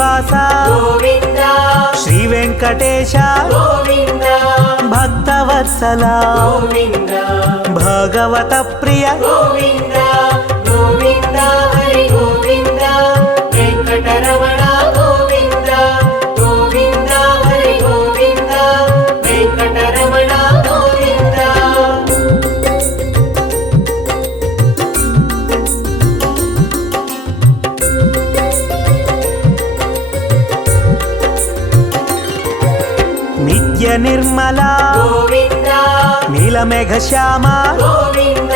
శ్రీనివాస గోవింద శ్రీ వెంకటేశ గోవింద భక్తవత్సల గోవింద భగవత ప్రియ గోవింద గోవింద హరి గోవింద వెంకటరమణ గోవింద గోవింద హరి గోవింద వెంకటరమణ గోవింద నిత్య నిర్మల గోవింద నీలమేఘ శ్యామ గోవింద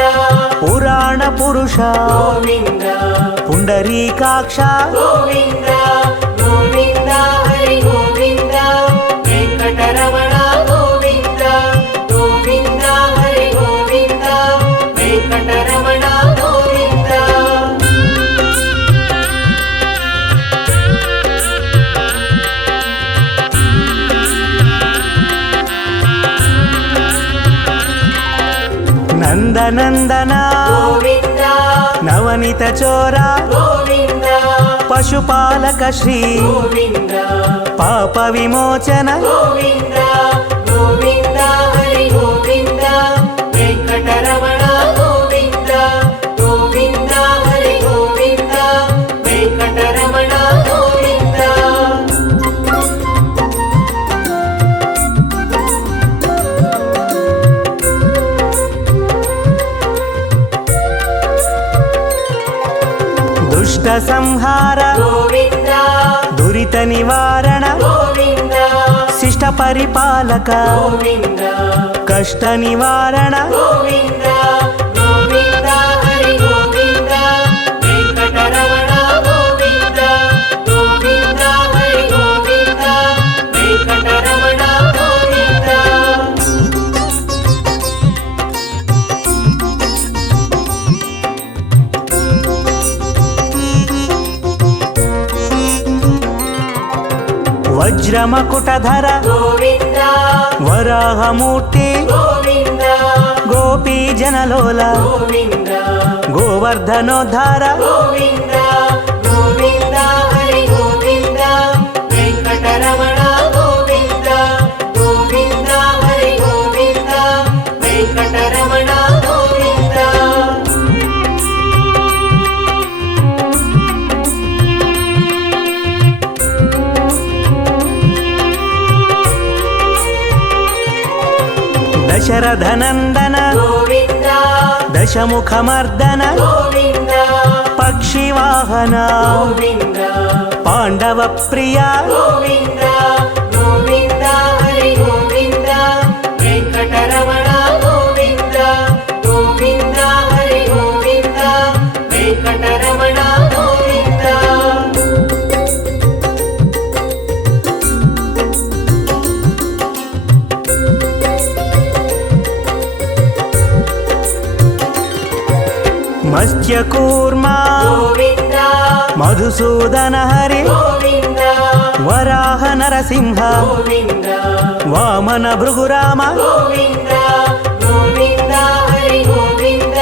పురాణ పురుష గోవింద పుండరీకాక్ష గోవింద గోవింద హరి గోవింద వెంకటరమణ గోవింద గోవింద హరి గోవింద వెంకటరమణ గోవింద నందనందన గోవింద నవనిత చోర గోవింద పశుపాలక శ్రీ గోవింద పాప విమోచన గోవింద గోవింద హరి గోవింద వెంకటరమణ గోవింద గోవింద హరి గోవింద వెంకటరమణ గోవింద దుష్ట సంహార గోవింద దురిత నివారణ గోవింద శిష్ట పరిపాలక గోవింద కష్ట నివారణ గోవింద గోవింద హరి గోవింద వెంకటరమణ గోవింద గోవింద హరి గోవింద వెంకటరమణ గోవింద వజ్రమకుటధర గోవింద వరాహమూర్తి గోవింద గోపీ జనలోల గోవింద గోవర్ధనోద్ధార గోవింద గోవింద హరి గోవింద వెంకటరమణ గోవింద గోవింద హరి గోవింద వెంకటరమణ గోవింద దశరథనందన గోవింద దశముఖమర్దన గోవింద పక్షివాహన గోవింద పాండవ ప్రియ గోవింద గోవింద హరి గోవింద వెంకటరమణ గోవింద గోవింద హరి గోవింద వెంకటరమణ గోవింద మత్స్యకూర్మ గోవింద మధుసూదన హరి గోవింద వరాహ నరసింహ గోవింద వామన భృగురామ గోవింద గోవింద హరి గోవింద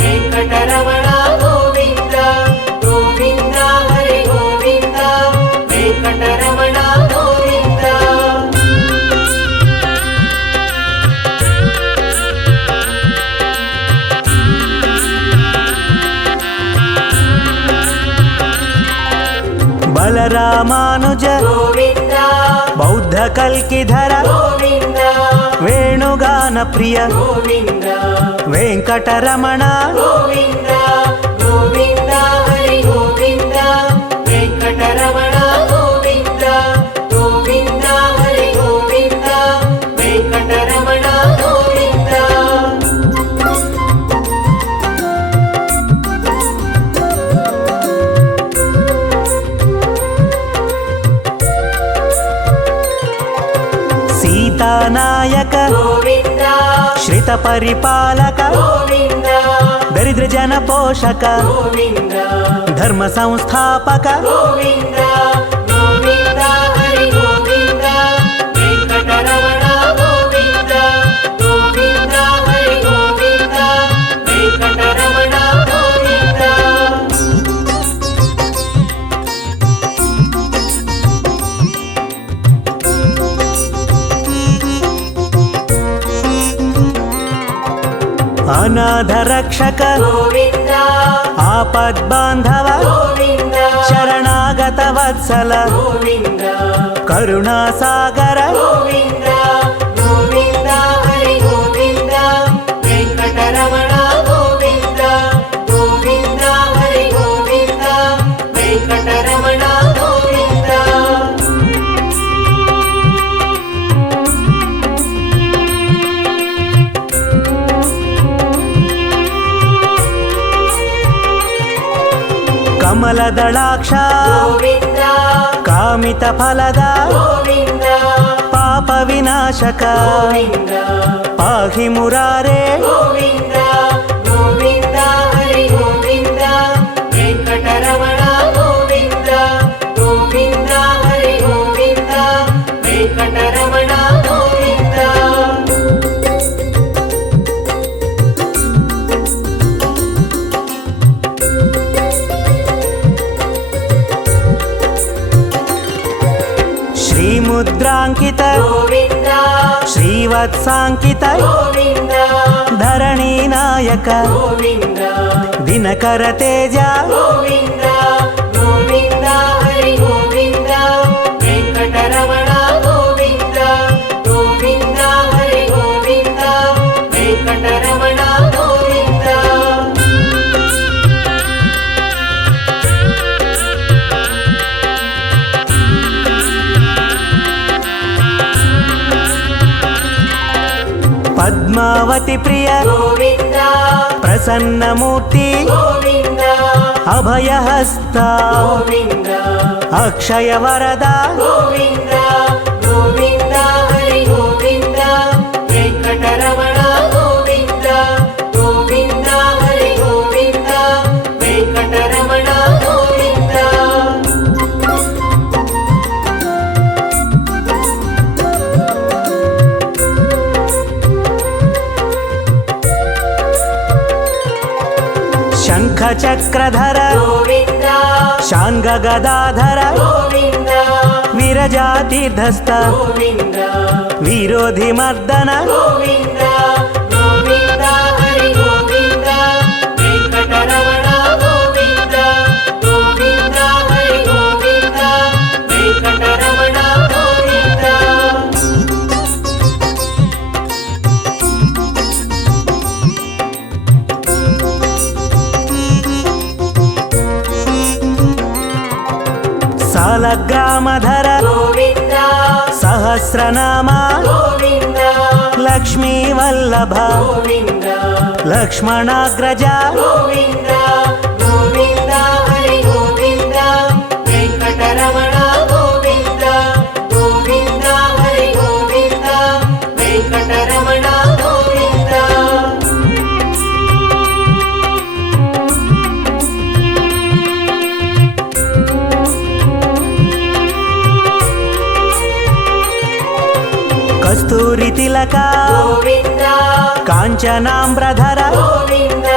వెంకటరమణ గోవింద గోవింద హరి గోవింద వెంకటరమణ గోవింద బలరామానుజ గోవింద బౌద్ధ కల్కిధర గోవింద వేణుగాన ప్రియ గోవింద వెంకటరమణ గోవింద గోవింద హరి గోవింద వెంకటరమణ గోవింద గోవింద హరి గోవింద వెంకటరమణ గోవింద సీతానాయక గోవింద శ్రిత పరిపాలక గోవింద దరిద్ర జన పోషక గోవింద ధర్మ సంస్థాపక గోవింద గోవింద హరి గోవింద వెంకటరమణ గోవింద గోవింద హరి గోవింద వెంకటరమణ గోవింద అనాథ రక్షక గోవింద ఆపద్బాంధవ గోవింద శరణాగత వత్సల గోవింద కరుణాసాగర గోవింద గోవింద హరి గోవింద వెంకటరమణ గోవింద గోవింద హరి గోవింద వెంకటరమణ గోవింద కమలదళాక్ష గోవింద కామిత ఫలద గోవింద పాప వినాశక గోవింద పాహి మురారే గోవింద గోవింద హరి గోవింద వెంకటరమణ గోవింద గోవింద హరి గోవింద వెంకటరమణ గోవింద శ్రీముద్రాంకిత గోవింద శ్రీవత్సాంకిత గోవింద ధరణీ నాయక గోవింద దినకర తేజ గోవింద గోవింద హరి గోవింద వెంకటరమణ గోవింద గోవింద హరి గోవింద వెంకటరమణ గోవింద పద్మావతి ప్రియ గోవింద ప్రసన్నమూర్తి గోవింద అభయహస్త గోవింద అక్షయ వరద గోవింద గోవింద హరి గోవింద వెంకటరమణ గోవింద గోవింద హరి గోవింద వెంకటరమణ గోవింద శంఖ చక్రధర గోవింద శాంగ గదాధర గోవింద విరజాతీర్థస్థ గోవింద విరోధి మర్దన గోవింద గోవింద హరి గోవింద వెంకటరమణ గోవింద గోవింద హరి గోవింద వెంకటరమణ గోవింద సాలగ్రామధర గోవింద సహస్రనామ గోవింద లక్ష్మీ వల్లభ గోవింద లక్ష్మణాగ్రజ గోవింద గోవింద హరి గోవింద వెంకటరమణ గోవింద గోవింద హరి గోవింద వెంకటరమణ గోవింద కస్తూరి తిలక గోవింద కాంచనాంబ్రధర గోవింద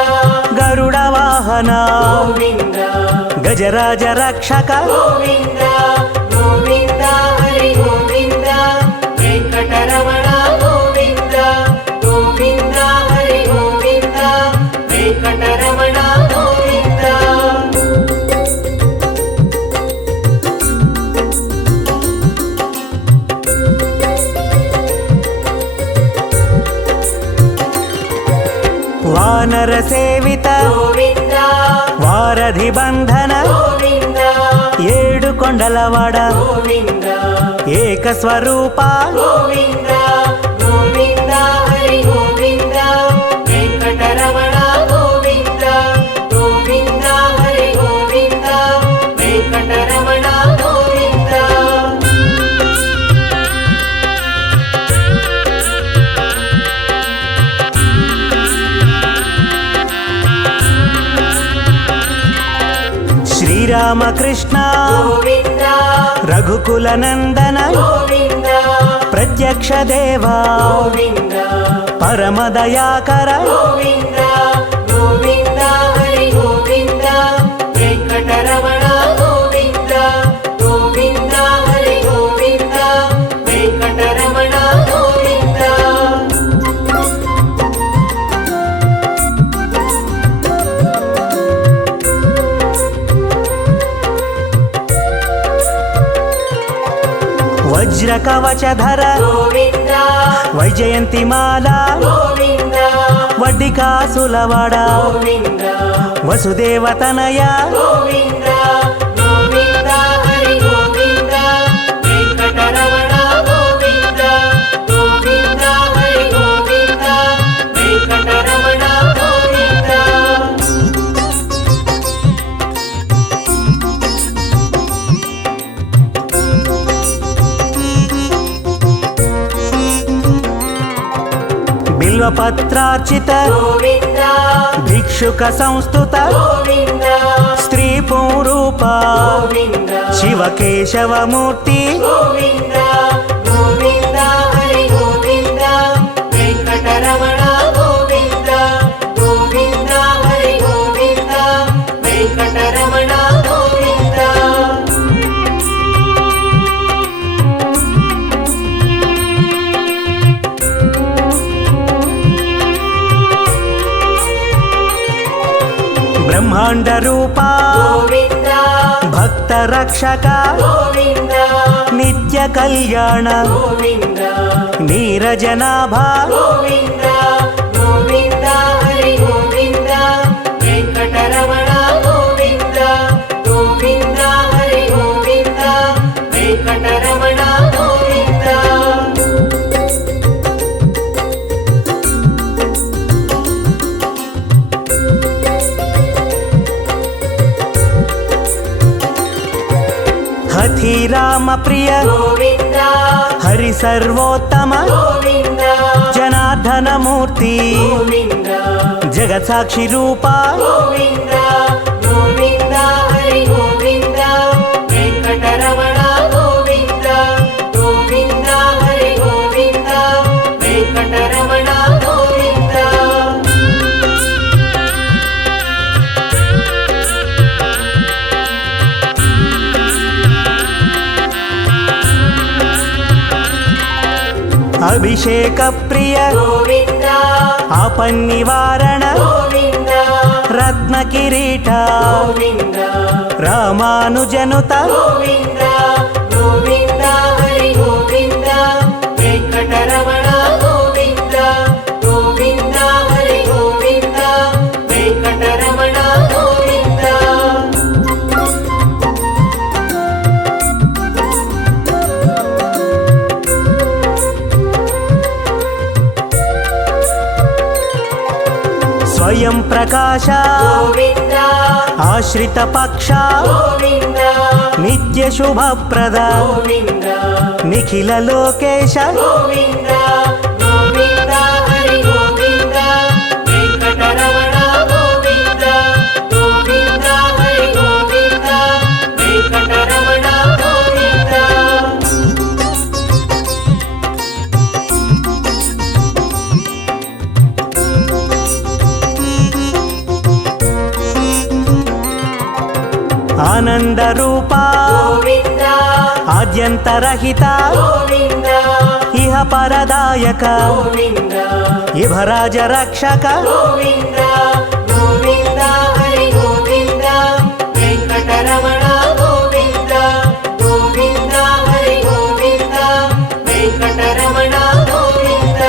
గరుడ వాహన గోవింద గజరాజ రక్షక గోవింద గోవింద హరి గోవింద వెంకటరమణ గోవింద గోవింద హరి గోవింద వెంకటరమణ గోవింద వానర సేవిత గోవింద వారధి బంధన గోవింద ఏడు కొండలవాడ గోవింద ఏక స్వరూప గోవింద గోవింద హరి గోవింద వెంకటరమణ గోవింద గోవింద హరి గోవింద వెంకటరమణ గోవింద శ్రీరామకృష్ణ గోవింద రఘుకుల నందన గోవింద ప్రత్యక్ష దేవా గోవింద పరమదయాకర గోవింద గోవింద హరి గోవింద వెంకటరమణ గోవింద గోవింద హరి గోవింద వెంకటరమణ గోవింద వజ్ర కవచధర గోవింద వైజయంతిమాల గోవింద వడ్డికాసులవాడ గోవింద వసుదేవతనయ గోవింద గోవింద హరి గోవింద వెంకటరమణ గోవింద గోవింద హరి గోవింద వెంకటరమణ గోవింద బిల్వపత్రార్చిత గోవింద భిక్షుక సంస్థుత గోవింద స్త్రీ పూరూప గోవింద శివకేశవమూర్తి గోవింద గోవింద హరి గోవింద వెంకటరమణ గోవింద గోవింద హరి గోవింద వెంకటరమణ గోవింద బ్రహ్మాండ రూప గోవింద భక్త రక్షక గోవింద నిత్య కళ్యాణ గోవింద నీరజనాభ గోవింద గోవింద హరి గోవింద వెంకటరమణ గోవింద గోవింద హరి గోవింద వెంకటరమణ గోవింద హఠి రామ ప్రియ గోవింద హరి సర్వోత్తమ గోవింద జనార్దన మూర్తి గోవింద జగత్సాక్షి రూప గోవింద గోవింద హరి గోవింద వెంకటరమణ గోవింద గోవింద హరి గోవింద వెంకటరమణ గోవింద అభిషేక ప్రియ గోవింద ఆపన్నివారణ గోవింద రత్న కిరీట గోవింద రామానుజనుత గోవింద గోవింద హరి గోవింద వెంకటరమణ గోవింద గోవింద హరి గోవింద వెంకటరమణ గోవింద స్వయం ప్రకాశ గోవింద ఆశ్రిత పక్ష గోవింద నిత్య శుభప్రద గోవింద నిఖిల లోకేశ గోవింద గోవింద హరి గోవింద వెంకటరమణ గోవింద గోవింద హరి గోవింద వెంకటరమణ గోవింద ఆనంద రూప గోవింద ఆద్యంతరహిత గోవింద ఇహ పరదాయక గోవింద ఇభరాజ రక్షక గోవింద గోవింద హరి గోవింద వెంకటరమణ గోవింద గోవింద హరి గోవింద వెంకటరమణ గోవింద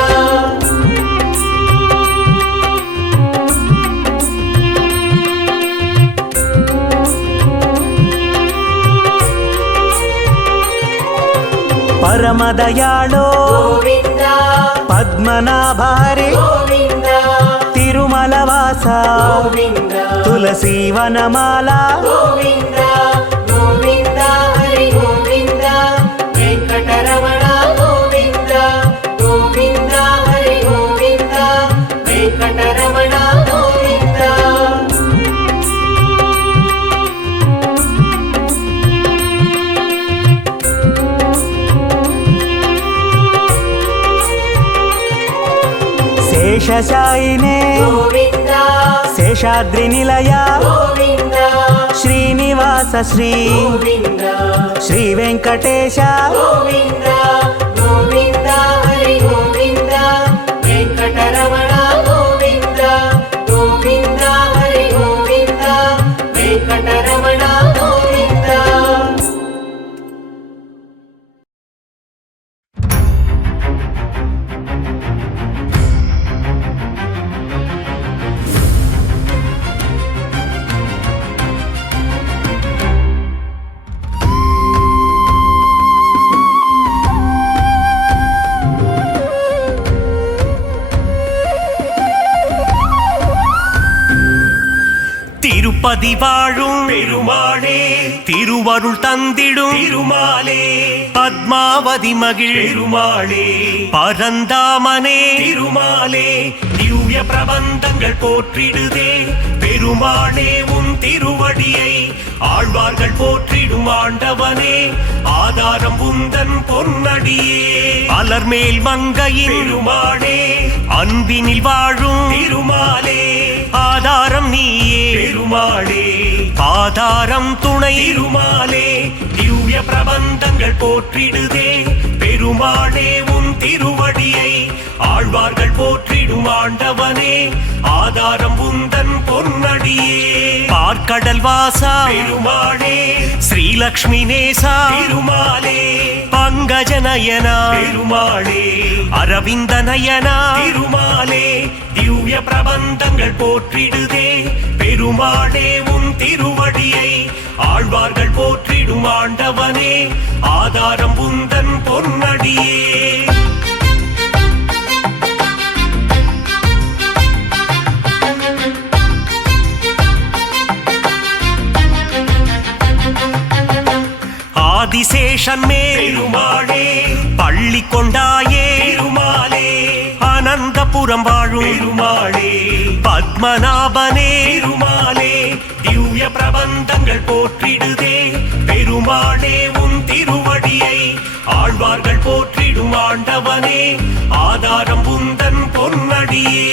పరమదయాళో గోవింద పద్మనాభారి గోవింద తిరుమలవాస గోవింద తులసీవనమాల గోవింద గోవింద హరి గోవింద వెంకటరమణ గోవింద గోవింద హరి గోవింద వెంకటరమణ గోవింద శేషశాయినే గోవింద శేషాద్రి నిలయ గోవింద శ్రీనివాస శ్రీ గోవింద శ్రీ వెంకటేశ గోవింద గోవింద హరి గోవింద వెంకటరమణ గోవింద గోవింద హరి గోవింద వెంకటరమణ திருப்பதி வாழும் பெருமாளே திருவருள் தந்திடும் திருமாலே பத்மாவதி மகிழ் பெருமாளே பரந்தாமனே திருமாலே திவ்ய பிரபந்தங்கள் போற்றிடுதே பெருமாளே உன் திருவடியை ஆழ்வார்கள் போற்றிடும் ஆண்டவனே ஆதாரம் உந்தன் பொன்னடியே அலர்மேல் மங்கையின் பெருமாளே அன்பினில் வாழும் திருமாலே ஆதாரம் நீயே பெருமாளே ஆதாரம் துணை திருமாலே திவ்ய பிரபந்தங்கள் போற்றிடுதே பெருமாளே உன் திருவடியை ஆழ்வார்கள் போற்றிடும் ஆண்டவனே ஆதாரம் உந்தன் பொன்னடியே பார்க்கடல் வாசா பெருமாளே ஸ்ரீலக்ஷ்மி நேசா திருமாலே பங்கஜ நயனா பெருமாளே அரவிந்த நயனா திருமாலே திவ்ய பிரபந்தங்கள் போற்றிடுதே பெருமாளே உன் திருவடியை ஆழ்வார்கள் போற்றிடும் ஆண்டவனே ஆதாரம் உந்தன் பொன்னடியே ஆதிசேஷன் மேல் பெருமாளே பள்ளி கொண்டாயே திருமாலே அனந்தபுரம் வாழும் பெருமாளே பத்மநாபனே திருமாலே திவ்ய பிரபந்தங்கள் போற்றிடுதே பெருமாளே உன் திருவடியை ஆழ்வார்கள் போற்றிடும் ஆண்டவனே ஆதாரம் உந்தன் பொன்னடியே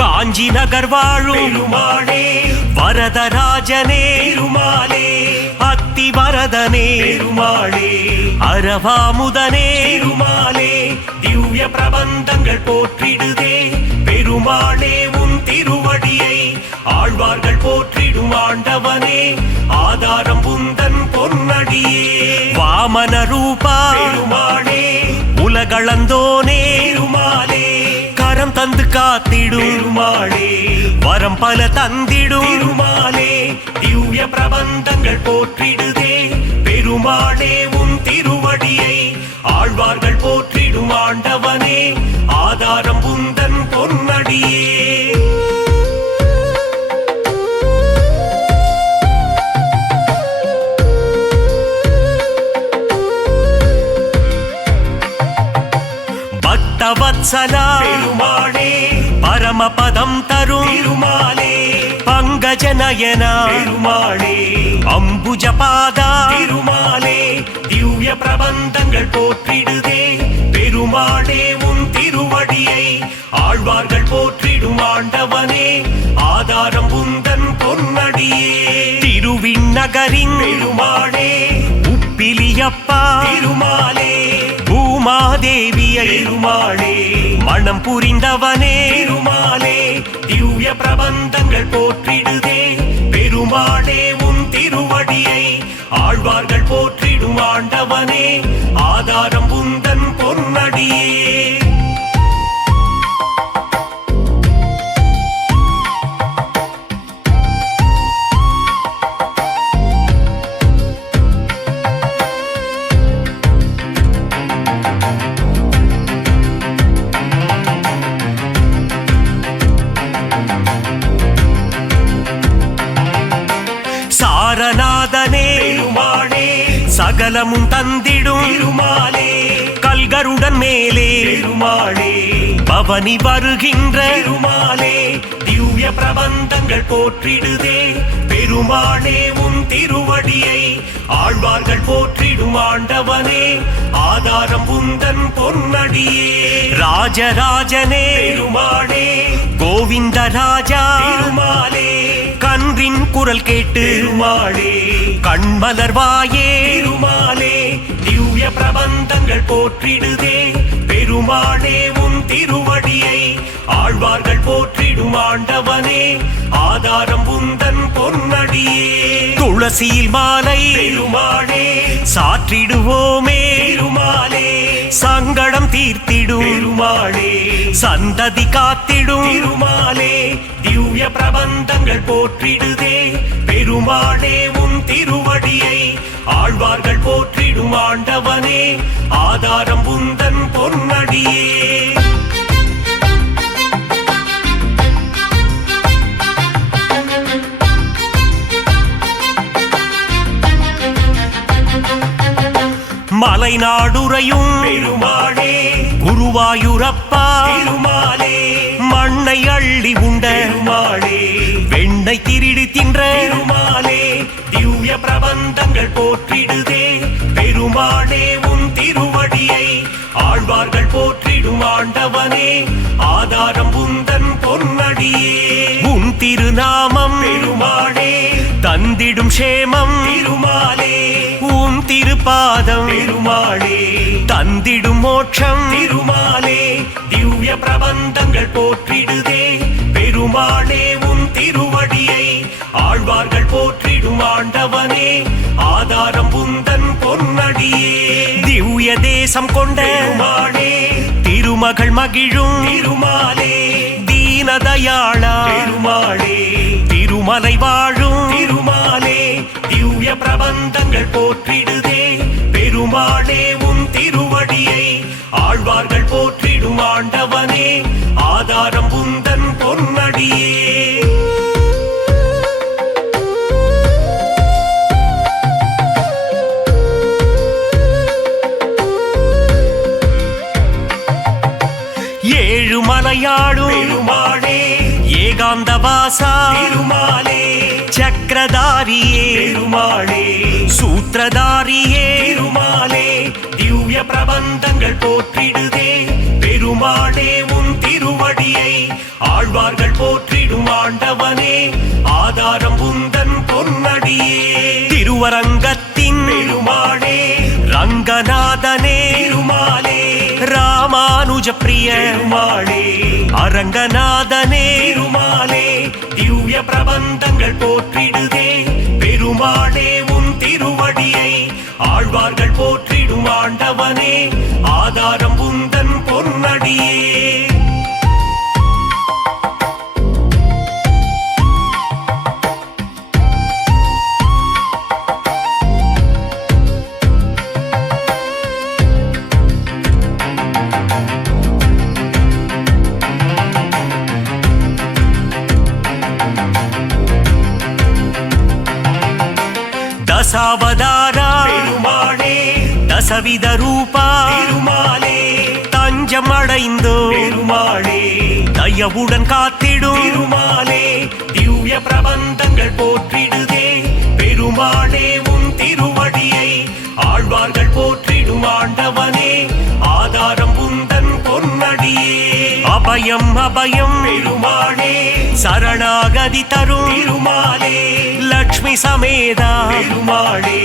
காஞ்சி நகர் வாழும் பெருமாளே வரதராஜனே திருமாலே அத்திவரதனே பெருமாளே அரவாமுதனே திருமாலே திவ்ய பிரபந்தங்கள் போற்றிடுதே பெருமாளே உன் திருவடியை ஆழ்வார்கள் போற்றிடும் ஆண்டவனே ஆதாரம் உந்தன் பொன்னடியே வாமன ரூபா பெருமாளே உலகளந்தோனே திருமாலே கரம் தந்து காத்திடும் பெருமாளே வரம் பல தந்திடும் திருமாலே திவ்ய பிரபந்தங்கள் போற்றிடுதே பெருமாளே உன் திருவடியை ஆழ்வார்கள் போற்றிடும் ஆண்டவனே ஆதாரம் உந்தன் பொன்னடியே பக்தவத்சலா பெருமாளே பரமபதம் தரும் திருமாலே பங்கஜ நயனா பெருமாளே அம்புஜபாதா திருமாலே திவ்ய பிரபந்தங்கள் போற்றிடுதே பெருமாளே உன் திருவடியை ஆழ்வார்கள் போற்றிடும் ஆண்டவனே ஆதாரம் உந்தன் பொன்னடியே திருவிண்ணகரின் பெருமாளே உப்பிலியப்பா திருமாலே பூமாதேவியை பெருமாளே மனம் புரிந்தவனே திருமாலே திவ்ய பிரபந்தங்கள் போற்றிடுதே பெருமாளே உன் திருவடியை ஆழ்வார்கள் போற்றிடும் ஆண்டவனே ஆதாரம் உந்தன் பொன்னடியே சாரநாதனே பெருமாளே சகலமும் தந்திடும் திருமாலே கல்கருடன் மேலே பெருமாளே பவனி வருகின்ற பெருமாளே திவ்ய பிரபந்தங்கள் போற்றிடுதே பெருமாளே உன் திருவடியை ஆழ்வார்கள் போற்றிடும் ஆண்டவனே ஆதாரம் உந்தன் பொன்னடியே ராஜராஜனே பெருமாளே கோவிந்த ராஜா திருமாலே கன்றின் குரல் கேட்டு பெருமாளே கண்மலர்வாயே திருமாலே திவ்ய பிரபந்தங்கள் போற்றிடுதே பெருமாளே உன் திருவடியை ஆழ்வார்கள் போற்றிடும் ஆண்டவனே ஆதாரம் உந்தன் பொன்னடியே துளசியில் மாலை பெருமாளே சாற்றிடுவோமே திருமாலே சங்கடம் தீர்த்திடும் பெருமாளே சந்ததி காத்திடும் திருமாலே திவ்ய பிரபந்தங்கள் போற்றிடுதே பெருமாளே உன் திருவடியை ஆழ்வார்கள் போற்றிடும் ஆண்டவனே ஆதாரம் உந்தன் பொன்னடியே மலைநாடுறையும் பெருமாளே குருவாயூரப்பா திருமாலே மண்ணை அள்ளி உண்ட பெருமாளே வெண்ணை திருடி தின்ற பெருமாளே திவ்ய பிரபந்தங்கள் போற்றிடுதே பெருமாளே உன் திருவடியை ஆழ்வார்கள் போற்றிடும் ஆண்டவனே ஆதாரம் உந்தன் பொன்னடியே உன் திருநாமம் பெருமாளே தந்திடும் சேமம் திருமாலே உன் திருப்பாதம் பெருமாளே தந்திடும் மோட்சம் திருமாலே திவ்ய பிரபந்தங்கள் போற்றிடுதே பெருமாளே உன் திருவடியை ஆழ்வார்கள் போற்றிடும் ஆண்டவனே ஆதாரம் உந்தன் பொன்னடியே திவ்ய தேசம் கொண்ட பெருமாளே திருமகள் மகிழும் திருமாலே தீனதயாளா பெருமாளே திருமலை வாழும் திருமாலே திவ்ய பிரபந்தங்கள் போற்றிடுதே பெருமாளே உன் திருவடியை ஆழ்வார்கள் போற்றிடும் ஆண்டவனே ஆதாரம் உந்தன் பொன்னடியே ஏழுமலையாடும் பெருமாளே ஏகாந்த வாசா திருமாலே சக்கரதாரியே பெருமாளே சூத்திரதாரியே திருமாலே திவ்ய பிரபந்தங்கள் போற்றிடுதே பெருமாளே உன் திருவடியை ஆழ்வார்கள் போற்றிடும் ஆண்டவனே ஆதாரம் உந்தன் பொன்னடியே திருவரங்கத்தின் பெருமாளே ரங்கநாதனே திருமாலே ராமானுஜ பிரிய பெருமாளே அரங்கநாதனே திருமாலே திவ்ய பிரபந்தங்கள் போற்றிடுதே பெருமாளே உன் திருவடியை ஆழ்வார்கள் போற்றிடும் ஆண்டவனே ஆதாரம் உந்தன் பொன்னடியே தசாவதாரா பெருமாளே தசவித ரூபா திருமாலே தஞ்சம் அடைந்தோ பெருமாளே தயவுடன் காத்திடும் திருமாலே திவ்ய பிரபந்தங்கள் போற்றிடுதே பெருமாளே உன் திருவடியை ஆழ்வார்கள் போற்றிடும் ஆண்டவனே ஆதாரம் உந்தன் பொன்னடியே அபயம் அபயம் பெருமாளே சரணாகதி தரும் திருமாலே லக்ஷ்மி சமேதா பெருமாளே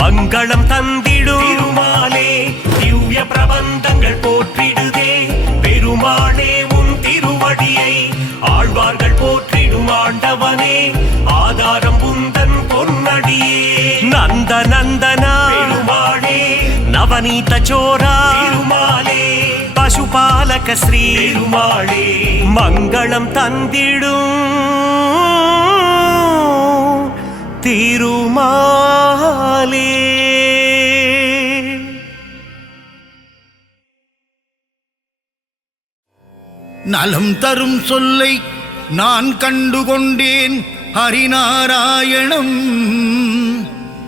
மங்களம் தந்திடும் திருமாலே திவ்ய பிரபந்தங்கள் போற்றிடுதே பெருமாளே உன் திருவடியை ஆழ்வார்கள் போற்றிடும் ஆண்டவனே ஆதாரம் உந்தன் பொன்னடியே நந்த நந்தனா பெருமாளே நவநீத சோரா திருமாலே பசுபாலக ஸ்ரீ பெருமாளே மங்களம் தந்திடும் திருமாலே நலம் தரும் சொல்லை நான் கண்டுகொண்டேன் ஹரிநாராயணம்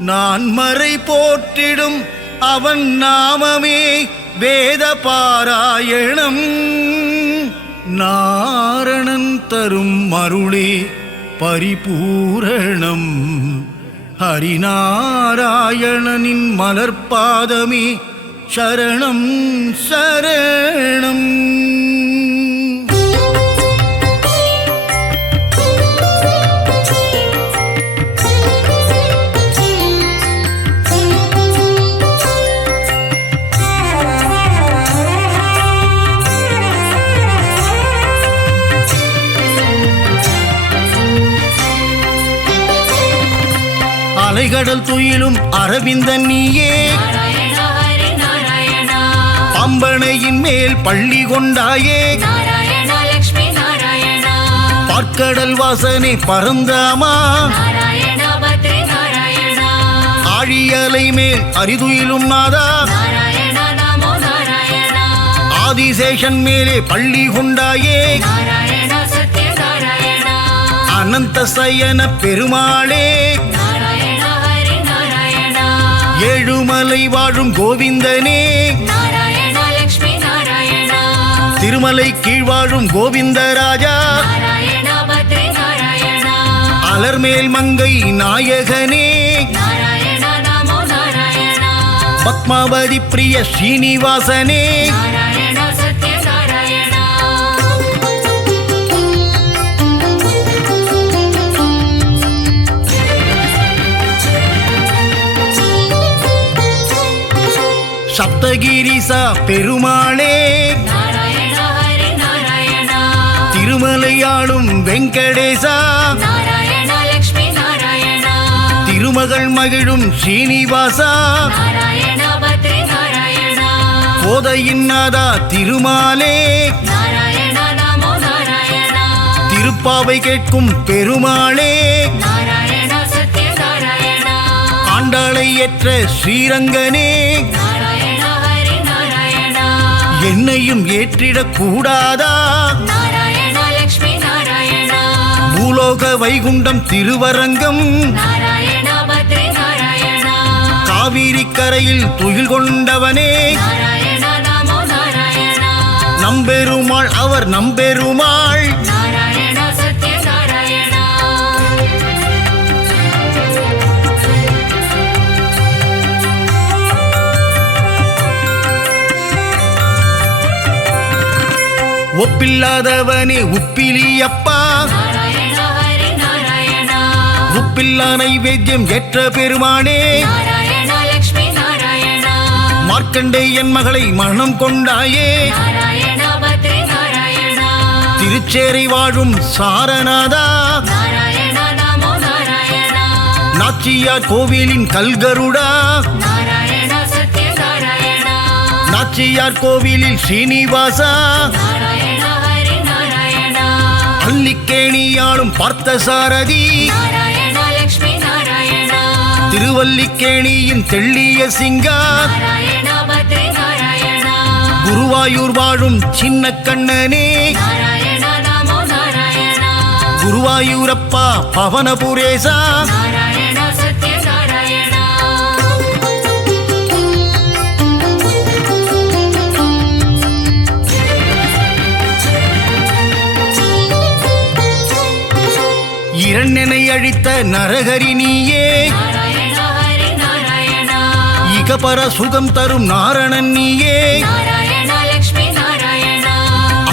நான் மறை போற்றிடும் அவன் நாமமே வேத பாராயணம் நாரணன் தரும் அருளே பரிபூரணம் ஹரிநாராயணனின் மலர்பாதமே சரணம் சரணம். அலைகடல் துயிலும் அரவிந்தன் நீயே பம்பனையின் மேல் பள்ளி கொண்டாயே பார்க்கடல் வாசனை பரந்தாமா ஆழியலை மேல் அரிதுயிலும் நாதா ஆதிசேஷன் மேலே பள்ளி கொண்டாயே அனந்த சயன பெருமாளே ஏழுமலை வாழும் கோவிந்தனே நாராயண லக்ஷ்மி நாராயணா திருமலை கீழ் வாழும் கோவிந்தராஜா நாராயண பத்ரி நாராயணா அலர்மேல் மங்கை நாயகனே நாராயண நமோ நாராயணா பத்மாவதி பிரிய ஸ்ரீனிவாசனே நாராயண சத்ய நாராயணா சப்தகிரிசா பெருமாளே நாராயண ஹரி நாராயணா திருமலையாளும் வெங்கடேசா நாராயண லக்ஷ்மி நாராயணா திருமகள் மகிழும் ஸ்ரீனிவாசா நாராயண பத்ரி நாராயணா கோதையின் நாதா திருமாலே நாராயண நமோ நாராயணா திருப்பாவை கேட்கும் பெருமாளே நாராயண சத்ய நாராயணா ஆண்டாளை ஏற்ற ஸ்ரீரங்கனே நாராயண ஹரி நாராயணா என்னையும் ஏற்றிடக் கூடாதா நாராயண லக்ஷ்மி நாராயணா பூலோக வைகுண்டம் திருவரங்கம் நாராயண பத்ரி நாராயணா காவிரி கரையில் துயில் கொண்டவனே நாராயண நமோ நாராயணா நம்பெருமாள் அவர் நம்பெருமாள் நாராயண சத்ய நாராயணா ஒப்பில்லாதவனே உப்பிலியப்பா நாராயண ஹரி நாராயணா உப்பில்லா நைவேத்தியம் ஏற்ற பெருமானே நாராயண லக்ஷ்மி நாராயணா மார்க்கண்டேயன் மகளை மரணம் கொண்டாயே நாராயண பத்ரி நாராயணா திருச்சேரை வாழும் சாரநாதா நாராயண நமோ நாராயணா நாச்சியார் கோவிலின் கல்கருடா நாராயண சத்ய நாராயணா நாச்சியார் கோவிலில் ஸ்ரீனிவாசா நாராயண ஹரி நாராயணா அல்லிக்கேணியாளும் பார்த்தசாரதி நாராயண லக்ஷ்மி நாராயணா திருவல்லிக்கேணியின் தெள்ளிய சிங்கா நாராயண பத்ரி நாராயணா குருவாயூர் வாழும் சின்ன கண்ணனே நாராயண நமோ நாராயணா குருவாயூரப்பா பவனபுரேசா நாராயண சத்ய நாராயணா இரண்டனை அழித்த நரகரி நீயே நாராயண ஹரி நாராயணா இகபர சுகம் தரும் நாரணன் நீயே நாராயண லக்ஷ்மி நாராயணா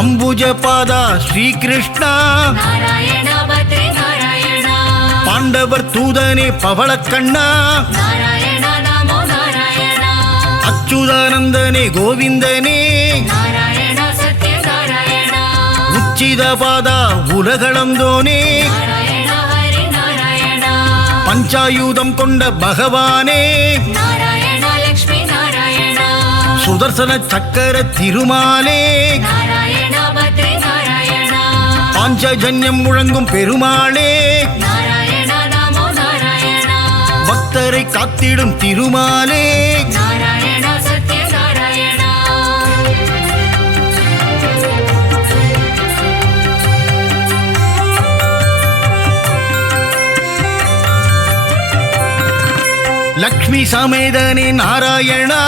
அம்புஜ பாதா ஸ்ரீகிருஷ்ணா நாராயண பத்ரி நாராயணா பாண்டவர் தூதனே பவளக்கண்ணா நாராயண நமோ நாராயணா அச்சுதானந்தனே கோவிந்தனே நாராயண சத்ய நாராயணா உச்சித பாதா உலகளந்தோனே நாராயண ஹரி நாராயணா பஞ்சாயுதம் கொண்ட பகவானே நாராயண லக்ஷ்மி நாராயணா சுதர்சன சக்கர திருமாலே நாராயண பத்ரி நாராயணா பாஞ்சஜன்யம் முழங்கும் பெருமாளே நாராயண நமோ நாராயணா பக்தரை காத்திடும் திருமாலே நாராயண சத்ய நாராயணா லக்ஷ்மி சமேதனே நாராயணா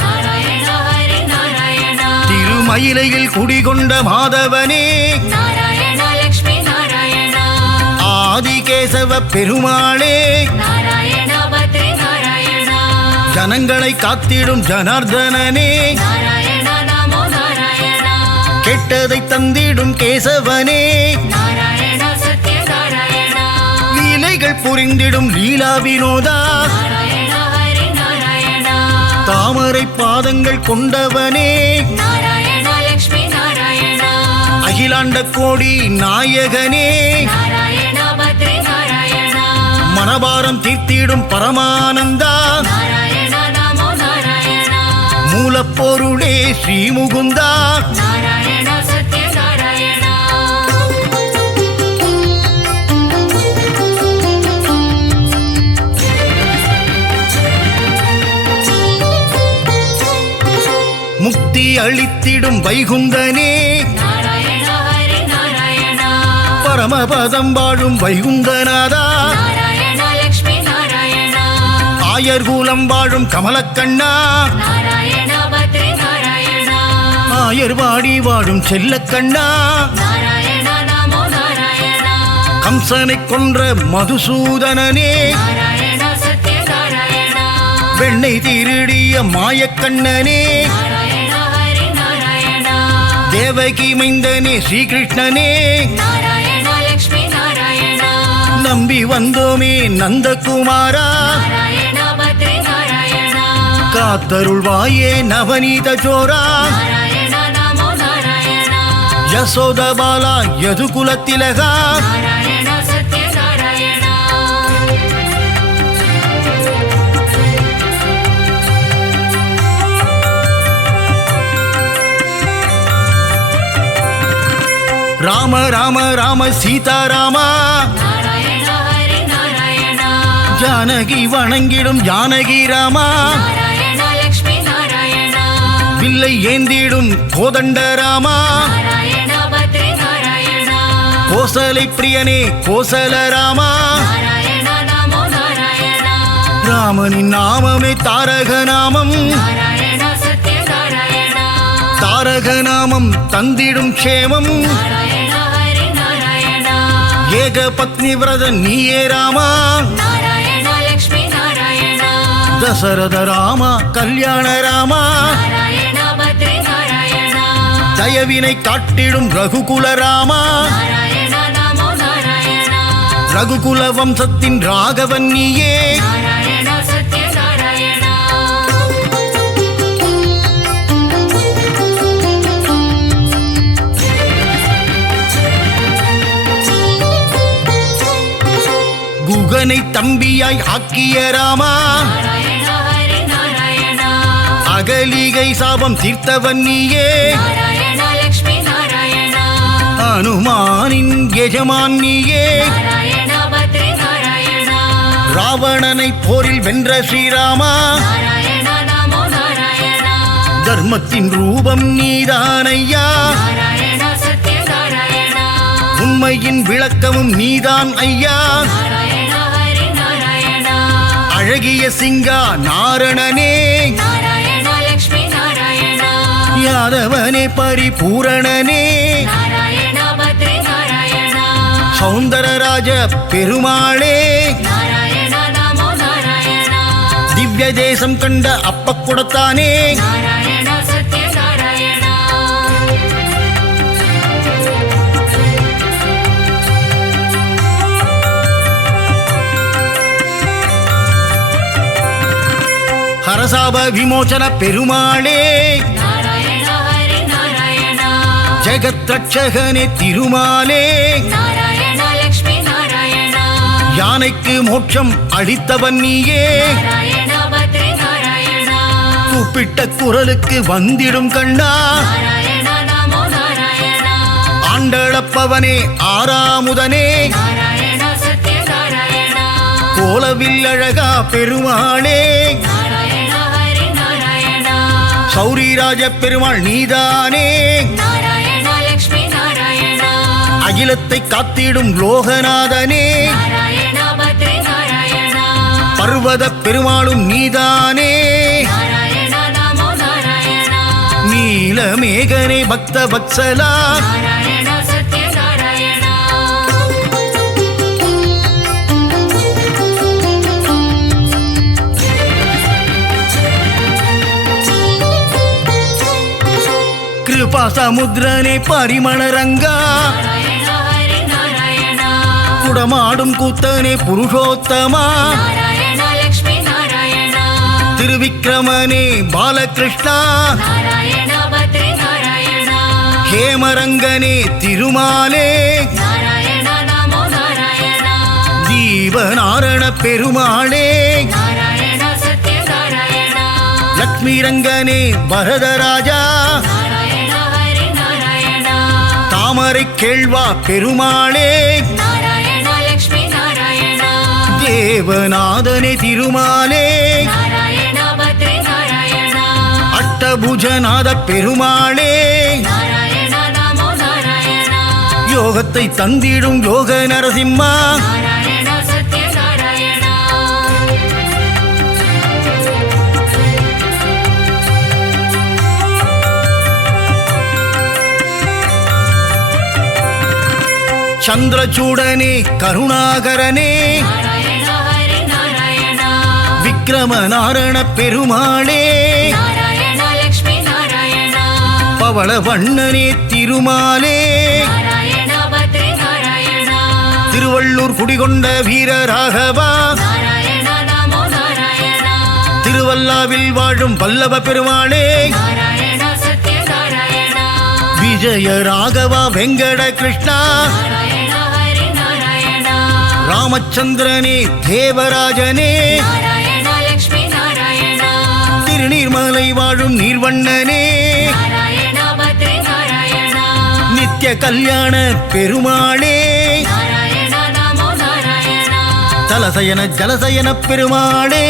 நாராயண ஹரி நாராயணா திருமயிலையில் குடிகொண்ட மாதவனே நாராயண லக்ஷ்மி நாராயணா ஆதிகேசவ பெருமாளே நாராயண பத்ரி நாராயணா ஜனங்களை காத்திடும் ஜனார்தனனே நாராயண நமோ நாராயணா கெட்டதை தந்திடும் கேசவனே நாராயண சத்ய நாராயணா லீலைகள் புரிந்திடும் லீலா வினோதா நாராயண ஹரி நாராயணா தாமரை பாதங்கள் கொண்டவனே நாராயண லக்ஷ்மி நாராயணா அகிலாண்ட கோடி நாயகனே நாராயண பத்ரி நாராயணா மனபாரம் தீர்த்திடும் பரமானந்தா நாராயண நமோ நாராயணா மூலப்பொருளே ஸ்ரீமுகுந்தா நாராயண சத்ய நாராயணா முக்தி அளித்திடும் வைகுந்தனே நாராயண ஹரி நாராயணா பரமபதம் வாழும் வைகுந்தநாதா நாராயண லக்ஷ்மி நாராயணா ஆயர்கூலம் வாழும் கமலக்கண்ணா நாராயண பத்ரி நாராயணா ஆயர்வாடி வாழும் செல்லக்கண்ணா நாராயண நமோ நாராயணா கம்சனை கொன்ற மதுசூதனனே நாராயண சத்ய நாராயணா வெண்ணை திருடிய மாயக்கண்ணனே நாராயண ஹரி நாராயணா தேவகி மைந்தனே ஸ்ரீகிருஷ்ணனே நாராயண லக்ஷ்மி நாராயணா நம்பி வந்தோமே நந்தகுமாரா நாராயண பத்ரி நாராயணா காத்தருள்வாயே நவநீத சோரா நாராயண நமோ நாராயணா யசோதபாலா யதுகுலத்திலகா நாராயண சத்ய நாராயணா ராம ராம ராம சீதாராமா நாராயண ஹரி நாராயணா ஜானகி வணங்கிடும் ஜானகி ராமா நாராயண லக்ஷ்மி நாராயணா வில்லை ஏந்திடும் கோதண்ட ராமா நாராயண பத்ரி நாராயணா கோசலை பிரியனே கோசல ராமா நாராயண நமோ நாராயணா ராமனின் நாமமே தாரக நாமம் நாராயண சத்ய நாராயணா தாரக நாமம் தந்திடும் க்ஷேமம் நாராயண ஹரி நாராயணா ஏக பத்னி விரதன் நீயே ராமா நாராயண லக்ஷ்மி நாராயணா தசரத ராமா கல்யாண ராமா நாராயண பத்ரி நாராயணா தயவினை காட்டிடும் ரகுகுல ராமா நாராயண நமோ நாராயணா ரகுகுல வம்சத்தின் ராகவன் நீயே நாராயண சத்ய நாராயணா குகனை தம்பியாய் ஆக்கிய ராமா நாராயண ஹரி நாராயணா அகலிகை சாபம் தீர்த்தவன் நீயே நாராயண லக்ஷ்மி நாராயணா அனுமானின் எஜமான் நீயே நாராயண பத்ரி நாராயணா ராவணனை போரில் வென்ற ஸ்ரீராமா நாராயண நமோ நாராயணா தர்மத்தின் ரூபம் நீதானையா நாராயண சத்ய நாராயணா உண்மையின் விளக்கமும் நீதான் ஐயா நாராயண ஹரி நாராயணா அழகிய சிங்கா நாரணனே நாராயண லக்ஷ்மி நாராயணா யாதவனே பரிபூரணனே நாராயண பத்ரி நாராயணா சௌந்தரராஜ பெருமாளே நாராயண நமோ நாராயணா திவ்ய தேசம் கண்ட அப்ப கொடுத்தானே நாராயண சத்ய நாராயணா ஹரசாப விமோசன பெருமாளே நாராயண ஹரி நாராயணா ஜெகத் ரட்சகனே திருமாலே நாராயண லக்ஷ்மி நாராயணா யானைக்கு மோட்சம் அளித்தவன் நீயே நாராயண பத்ரி நாராயணா கூப்பிட்ட குரலுக்கு வந்திடும் கண்ணா நாராயண நமோ நாராயணா ஆண்டளப்பவனே ஆறாமுதனே நாராயண சத்ய நாராயணா கோலவில் அழகா பெருமாளே நாராயண ஹரி நாராயணா சௌரிராஜ பெருமாள் நீதானே நாராயண லக்ஷ்மி நாராயணா அகிலத்தை காத்திடும் லோகநாதனே நாராயண பத்ரி நாராயணா பர்வத பெருமாளும் நீதானே நாராயண நமோ நாராயணா நீலமேகனே பக்த வத்சலா நாராயண சத்ய நாராயணா கிருபா சமுத்திரனே பரிமள ரங்கா நாராயண ஹரி நாராயணா குடமாடும் கூத்தனே புருஷோத்தமா நாராயண லக்ஷ்மி நாராயணா திருவிக்கிரமனே பாலகிருஷ்ணா நாராயண பத்ரி நாராயணா ஹேமரங்கனே திருமாலே நாராயண நமோ நாராயணா தீபநாரண பெருமாளே நாராயண சத்ய நாராயணா லக்ஷ்மி ரங்கனே வரதராஜா நாராயண ஹரி நாராயணா தாமரை கேழ்வா பெருமாளே நாராயண லக்ஷ்மி நாராயணா தேவநாதனே திருமாலே நாராயண பத்ரி நாராயணா அட்டபுஜநாத பெருமாளே நாராயண நமோ நாராயணா யோகத்தை தந்திடும் யோக நரசிம்மா நாராயண சத்ய நாராயணா சந்திரசூடனே கருணாகரனே நாராயண ஹரி நாராயண விக்ரம நாரண பெருமாளே நாராயண லக்ஷ்மி நாராயண பவள வண்ணனே திருமாலே நாராயண பத்ரி நாராயண திருவள்ளூர் குடிகொண்ட வீரராகவா நாராயண நமோ நாராயண திருவல்லாவில் வாழும் வல்லப பெருமாளே நாராயண சத்ய நாராயண விஜய ராகவா வெங்கட கிருஷ்ணா நாராயண ஹரி நாராயண ராமச்சந்திரனே தேவராஜனே நாராயண லக்ஷ்மி நாராயண திருநீர்மலை வாழும் நீர்வண்ணனே நாராயண பத்ரி நாராயண நித்ய கல்யாண பெருமாளே நாராயண நமோ நாராயண தலசயன ஜலசயன பெருமாளே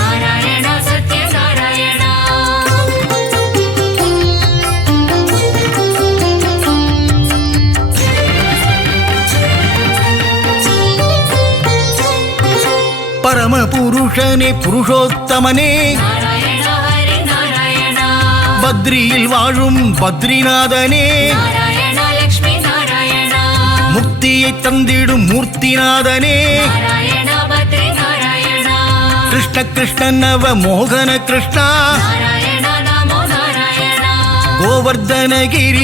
நாராயண சத்ய நாராயண பரம புருஷனே புருஷோத்தமனே நாராயண ஹரி நாராயண பத்ரியில் வாழும் பத்ரிநாதனே நாராயண லக்ஷ்மி நாராயண முக்தியை தந்திடும் மூர்த்திநாதனே நாராயண பத்ரி நாராயண கிருஷ்ண கிருஷ்ண நவ மோகன கிருஷ்ணா நாராயண நமோ நாராயண கோவர்தனகிரிதாரியும்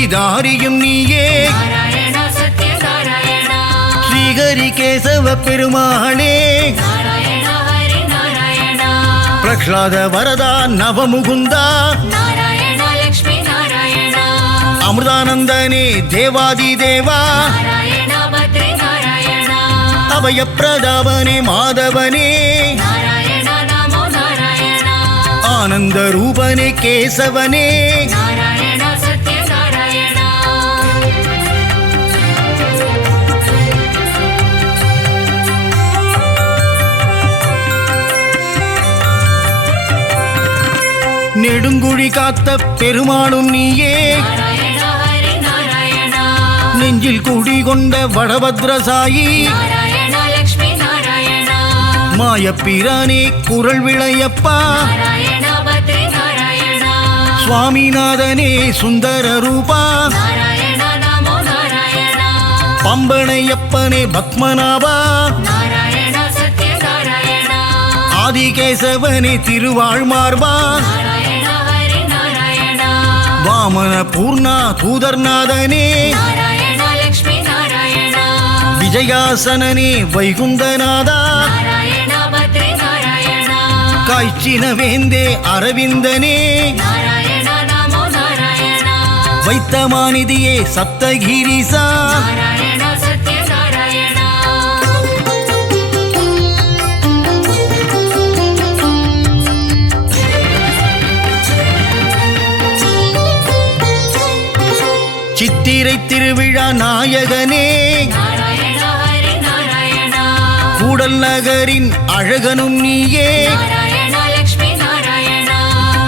நீயே நாராயண சத்ய நாராயண ஸ்ரீஹரி கேசவ பெருமாளே நாராயண ஹரி நாராயண பிரஹ்லாத வரதா நவமுகுந்தா நாராயண லக்ஷ்மி நாராயண அமிர்தானந்தனே தேவாதி தேவா நாராயண பத்ரி நாராயண அபயப்பிரதாபனே மாதவனே நாராயண நமோ நாராயண ஆனந்த ரூபனே கேசவனே நாராயண சத்ய நாராயண நெடுங்குழி காத்த பெருமாளும் நீயே நாராயண ஹரி நாராயண நெஞ்சில் குடிகொண்ட வடபத்ரசாயி நாராயண லக்ஷ்மி நாராயண மாயப்பிரானே குரல் விளையப்பா நாராயண பத்ரி நாராயண சுவாமிநாதனே சுந்தர ரூபா நாராயண நமோ நாராயண பம்பனையப்பனே பத்மநாபா நாராயண சத்ய நாராயண ஆதிகேசவனே திருவாழ்மார்பா நாராயண ஹரி நாராயண வாமன பூர்ணா தூதர்நாதனே நாராயண லக்ஷ்மி நாராயண விஜயாசனனே வைகுந்தநாதா நாராயண பத்ரி நாராயண காய்ச்சின வேந்தே அரவிந்தனே நாராயண நமோ நாராயண வைத்தமாநிதியே சப்தகிரிசா நாராயண சத்ய நாராயண சித்திரை திருவிழா நாயகனே நாராயண ஹரி நாராயண கூடல் நகரின் அழகனும் நீயே நாராயண லக்ஷ்மி நாராயண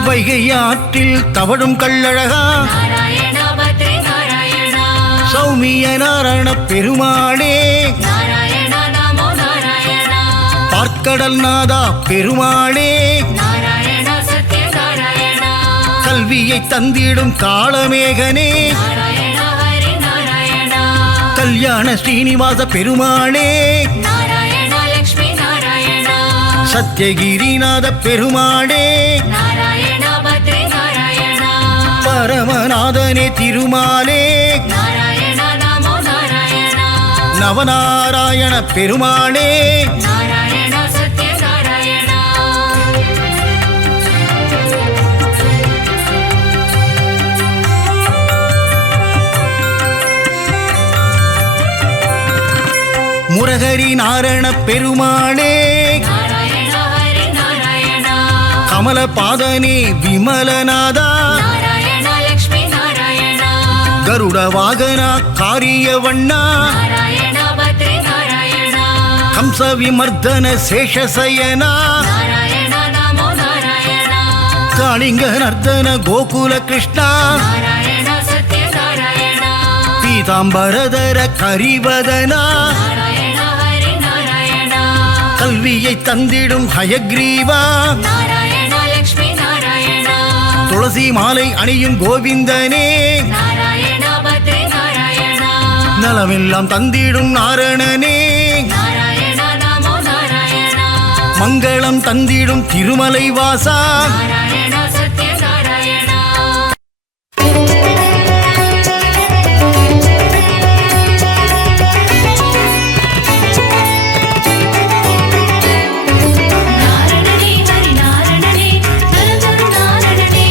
வைகை ஆற்றில் தவழும் கள்ளழகா நாராயண பத்ரி நாராயண சௌமிய நாராயண பெருமாளே நாராயண நமோ நாராயண பார்க்கடல் நாதா பெருமாளே நாராயண சத்ய நாராயண கல்வியை தந்திடும் காளமேகனே நாராயண ஹரி நாராயண கல்யாண ஸ்ரீனிவாச பெருமாளே நாராயண லக்ஷ்மி நாராயண சத்யகிரிநாத பெருமாளே நாராயண பத்ரி நாராயண பரமநாதனே திருமாலே நாராயண நமோ நாராயண நவநாராயண பெருமாளே நாராயண சத்ய நாராயண முரகரி நாராயண பெருமாளே நாராயண ஹரி நாராயண கமல பாதனே விமலநாதா நாராயண லக்ஷ்மி நாராயண கருட வாகனா காரியவண்ணா நாராயண பத்ரி நாராயண கம்ச விமர்தன சேஷசயனா நாராயண நமோ நாராயண காளிங்க நர்தன கோகுல கிருஷ்ணா நாராயண சத்ய நாராயண பீதாம்பரதர கரிவதனா நாராயண ஹரி நாராயண கல்வியை தந்திடும் ஹயக்ரீவா நாராயண லக்ஷ்மி நாராயண துளசி மாலை அணியும் கோவிந்தனே நாராயண பத்ரி நாராயண நலமெல்லாம் தந்திடும் நாரணனே நாராயணா நமோ நாராயணா மங்களம் தந்திடும் திருமலை வாசா நாராயணா சத்ய நாராயணா நாரணனே ஹரி நாரணனே நலதரு நாரணனே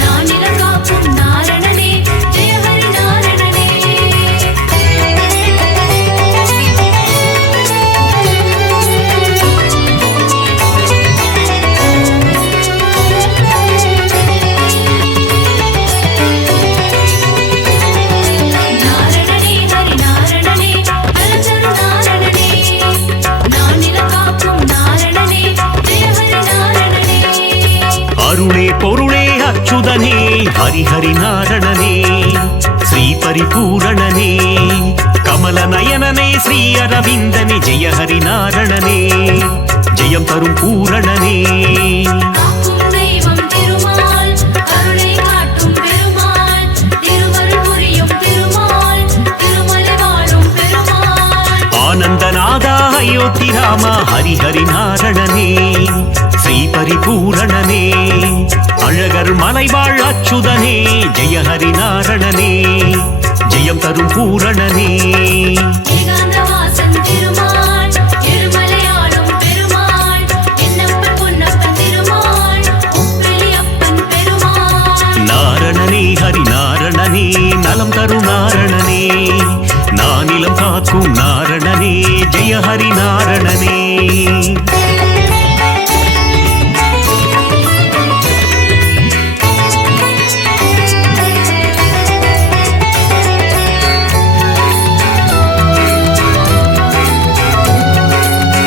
நானிலம் காக்கும் நாரணனே ஜெய ஹரி நாரணனே நாரணனே ஹரி நாரணனே நலதரு நாரணனே நானிலம் காக்கும் நாரணனே ஜெய ஹரி நாரணனே அருளே பொருளே அச்சுதனே ஹரிஹரி நாரணனே ஸ்ரீ பரிபூரணனே கமல நயனனே ஸ்ரீ அரவிந்தனே ஜெய ஹரி நாரணனே ஜெயம் தரும் பூரணனே காக்கும் தெய்வம் திருமால் கருணை காட்டும் பெருமாள் திருவருள் புரியும் திருமால் திருமலை வாழும் பெருமாள் ஆனந்தநாதா அயோத்தி ராமா ஹரிஹரி நாரணனே ஸ்ரீ பரிபூரணனே அழகர் மலைவாழ் அச்சுதனே ஜெய ஹரி நாரணனே ஜெயம் தரும் பூரணனே ஏகாந்தவாசன் திருமால் திருமலையாளும் பெருமாள் என்னப்பன் பொன்னப்பன் திருமாள் உப்பிலியப்பன் பெருமாள் நாரணனே ஹரி நாரணனே நலம் தரும் நாரணனே நானிலம் காக்கும் நாரணனே ஜெய ஹரி நாரணனே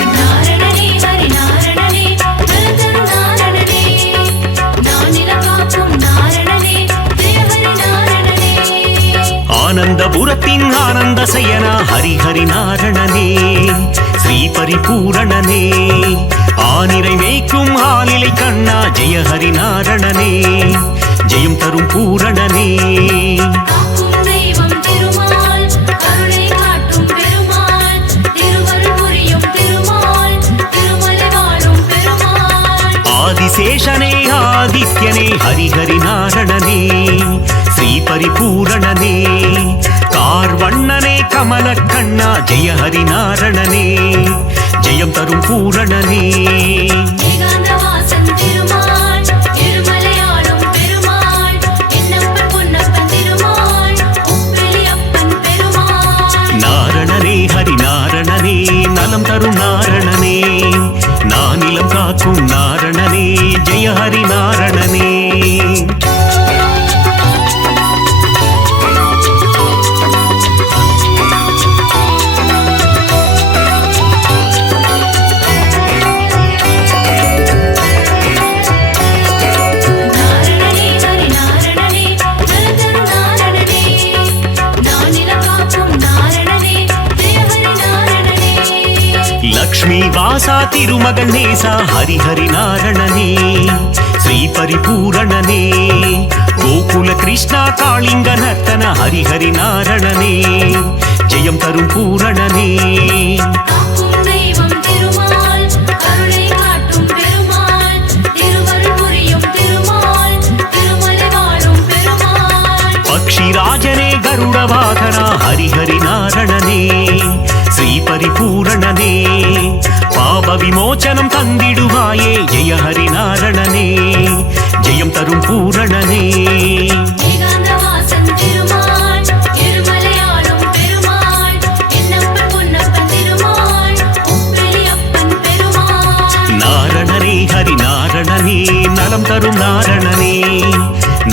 நாரணனே ஹரி நாரணனே நலதரு நாரணனே நானிலம் காக்கும் நாரணனே ஜெய ஹரி நாரணனே ஆனந்தபுரத்தின் ஆனந்த சயனா ஹரிஹரி நாரணனே ஸ்ரீ பரிபூரணனே ஆனிரை மேய்க்கும் ஆலிலை கண்ணா ஜெய ஹரி நாரணனே ஜெயம் தரும் பூரணனே காக்கும் தெய்வம் திருமால் கருணை காட்டும் பெருமாள் திருவருள் புரியும் திருமால் திருமலை வாழும் பெருமாள் ஆதிசேஷனே ஆதித்யனே ஹரிஹரி நாரணனே ஸ்ரீ பரிபூரணனே கார்வண்ணனே கமல கண்ணா ஜெய ஹரி நாரணனே ஜெயம் தரும் பூரணனே ஏகாந்தவாசன் திருமால் திருமலையாளும் பெருமாள் என்னப்பன் பொன்னப்பன் திருமாள் உப்பிலியப்பன் பெருமாள் நாரணனே ஹரி நாரணனே நலம் தரும் நாரணனே நானிலம் காக்கும் நாரணனே ஜெய ஹரி நாரணனே நாரணனே ஹரி நாரணனே நலதரு நாரணனே நானிலம் காக்கும் நாரணனே ஜெய ஹரி நாரணனே லக்ஷ்மி வாசா திருமகன் நேசா ஹரிஹரி நாரணனே ஸ்ரீ பரிபூரணனே கோகுல கிருஷ்ணா காளிங்க நர்த்தன ஹரிஹரி நாரணனே ஜெயம் தரும் பூரணனே காக்கும் தெய்வம் திருமால் கருணை காட்டும் பெருமாள் திருவருள் புரியும் திருமால் திருமலை வாழும் பெருமாள் பக்ஷிராஜனே கருட வாகனா ஹரிஹரி நாரணனே ஸ்ரீ பரிபூரணனே பாப விமோச்சனம் தந்திடுவாயே ஜெய ஹரி நாரணனே ஜெயம் தரும் பூரணனே ஏகாந்தவாசன் திருமால் திருமலையாளும் பெருமாள் என்னப்பன் பொன்னப்பன் திருமாள் உப்பிலியப்பன் பெருமாள் நாரணனே ஹரி நாரணனே நலம் தரும் நாரணனே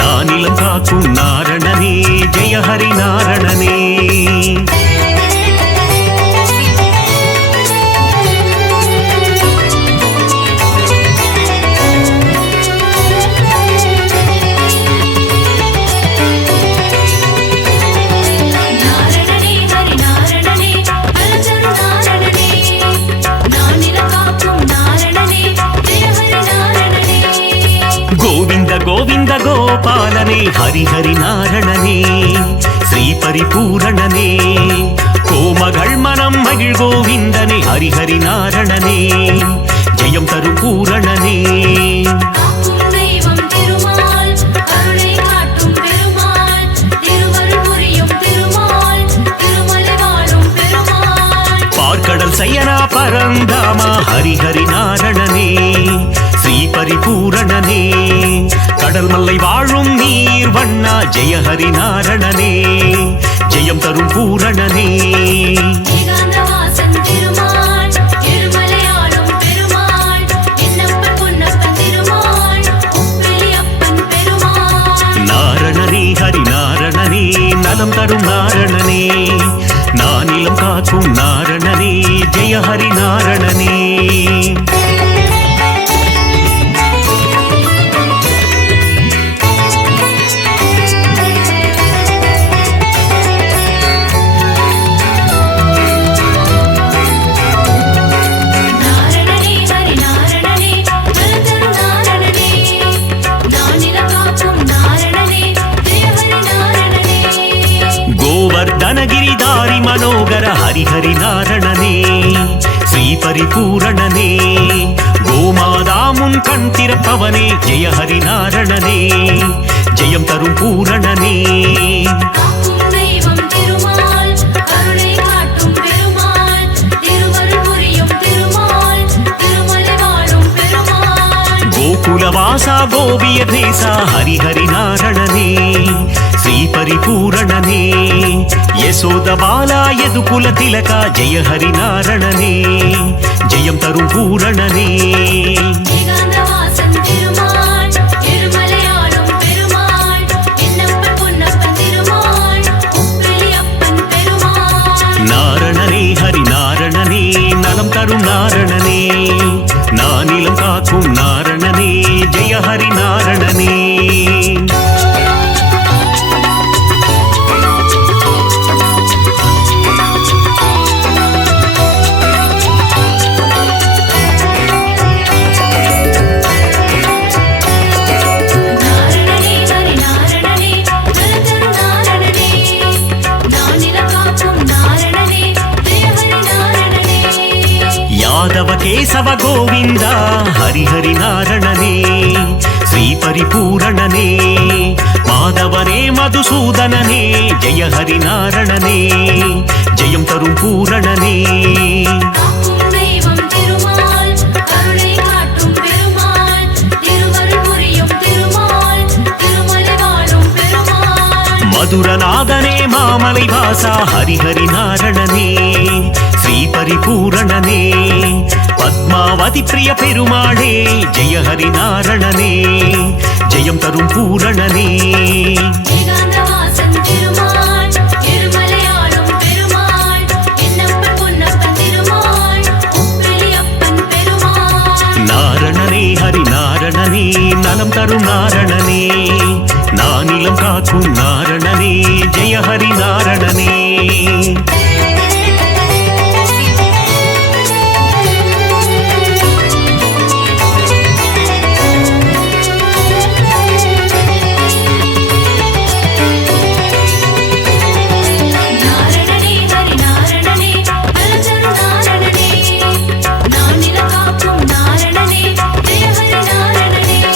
நானிலம் காக்கும் நாரணனே ஜெய ஹரி நாரணனே நாரணனே ஹரி நாரணனே நலதரு நாரணனே நானிலம் காக்கும் நாரணனே ஜெய ஹரி நாரணனே கோவிந்த கோவிந்த கோபாலனே ஹரிஹரி நாரணனே ஸ்ரீ ஸ்ரீ பரிபூரணனே கோமகள் மனம் மகிழ் கோவிந்தனே ஹரிஹரி நாரணனே ஜெயம் தரும் பூரணனே காக்கும் தெய்வம் திருமால் கருணை காட்டும் பெருமாள் திருவருள் புரியும் திருமால் திருமலை வாழும் பெருமாள் பார்க்கடல் சயனா பரந்தாமா ஹரிஹரி நாரணனே ஸ்ரீ பரிபூரணனே கடல் மல்லை வாழும் நீர் வண்ணா ஜெய ஹரி நாரணனே ஜெயம் தரும் பூரணனே ஏகாந்தவாசன் திருமால் திருமலையாளும் பெருமாள் என்னப்பன் பொன்னப்பன் திருமாள் உப்பிலியப்பன் பெருமாள் நாரணனே ஹரி நாரணனே நலம் தரும் நாரணனே நானிலம் காக்கும் நாரணனே ஜெய ஹரி நாரணனே நாரணனே ஹரி நாரணனே நலந்தரு நாரணனே நானிலம் காக்கும் நாரணனே ஜெய ஹரி நாரணனே கோவர்தனகிரிதாரி மனோகர ஹரிஹரி நாரணனே ஸ்ரீ பரிபூரணனே கோமாதாமுன் கண் திறப்பவனே ஜெய ஹரி நாரணனே ஜெயம் தரும் பூரணனே காக்கும் தெய்வம் திருமால் கருணை காட்டும் பெருமாள் திருவருள் புரியும் திருமால் திருமலை வாழும் பெருமாள் கோகுலவாசா கோபிய தேசா ஹரிஹரி நாரணனே ஸ்ரீ பரிபூரணனே யசோத பாலா யதுகுல திலகா ஜெய ஹரி நாரணனே ஜெயம் தரும் பூரணனே ஏகாந்தவாசன் திருமால் திருமலையாளும் பெருமாள் என்னப்பன் பொன்னப்பன் திருமாள் உப்பிலியப்பன் பெருமாள் நாரணனே ஹரி நாரணனே நலம் தரும் நாரணனே நானிலம் காக்கும் நாரணனே ஜெய ஹரி நாரணனே நாரணனே ஹரி நாரணனே நலந்தரு நாரணனே நானிலம் காக்கும் நாரணனே ஜெய ஹரி நாரணனே யாதவ கேசவ கோவிந்தா ஹரிஹரி நாரணனே ஸ்ரீ பரிபூரணனே மாதவனே மதுசூதனனே ஜெய ஹரி நாரணனே ஜெயம் தரும் பூரணனே காக்கும் தெய்வம் திருமால் கருணை காட்டும் பெருமாள் திருவருள் புரியும் திருமால் திருமலை வாழும் பெருமாள் மதுரநாதனே மாமலை வாசா ஹரிஹரி நாரணனே ஸ்ரீ பரிபூரணனே பத்மாவதி பிரிய பெருமாளே ஜெய ஹரி நாரணனே ஜெயம் தரும் பூரணனே ஏகாந்தவாசன் திருமால் திருமலையாளும் பெருமாள் என்னப்பன் பொன்னப்பன் திருமாள் உப்பிலியப்பன் பெருமாள் நாரணனே ஹரி நாரணனே நலம் தரும் நாரணனே நானிலம் காக்கும் நாரணனே ஜெய ஹரி நாரணனே நாரணனே ஹரி நாரணனே நலந்தரு நாரணனே நானிலம் காக்கும் நாரணனே ஜெய ஹரி நாரணனே